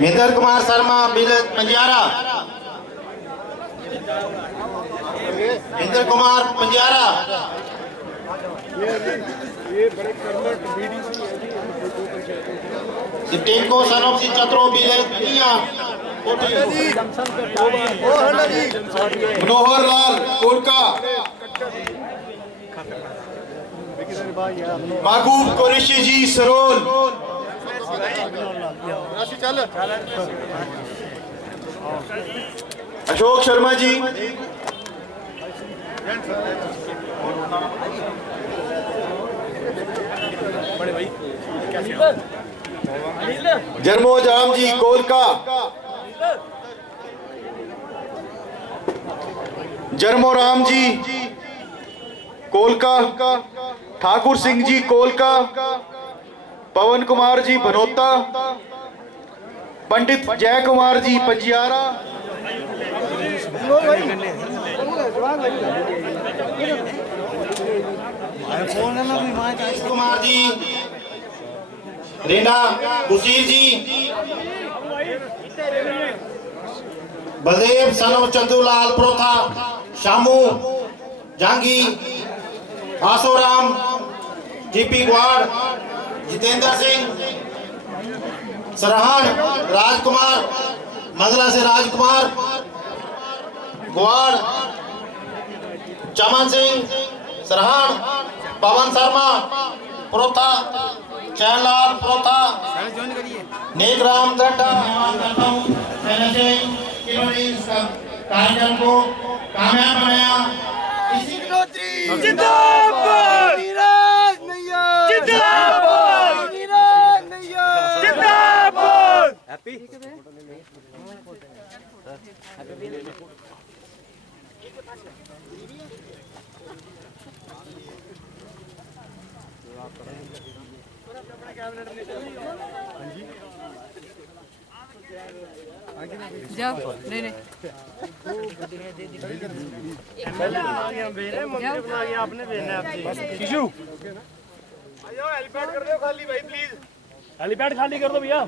महेंद्र कुमार शर्मा बिलत पंजारा, इंद्र कुमार पंजारा, टिंको सनोप सिंह चत्रो बिलत पिया, मनोहर लाल कोलका, महबूब कुरैशी जी सरोल, अशोक शर्मा जी, जरमो जाम जी कोलका, जरमो राम जी कोलका, ठाकुर सिंह जी कोलका, पवन कुमार जी भनोता, पंडित जय कुमार जी पंजियारा, कुमार जी रेना, बुशीर जी, बलदेव सनोप चंदूलाल प्रोथा, शामू जांगी, आसोराम, जीपी ग्वाड़, जितेंद्र सिंह, सरहान राजकुमार, मंगला से राजकुमार, ग्वाड़, चमन सिंह, सरहान पवन शर्मा प्रोथा, चैनलाल प्रोथा, नेक राम ड्ढा करता हूँ पहले से इन्होंने इस कार्यक्रम को कामयाब बनाया। जिंदाबाद नीरज नैया, जिंदाबाद नीरज नैया, जिंदाबाद। हैप्पी जाओ नहीं नहीं आपने भेजना है शिशु हेलीपैड कर दो खाली भाई प्लीज, हेलीपैड खाली कर दो भैया।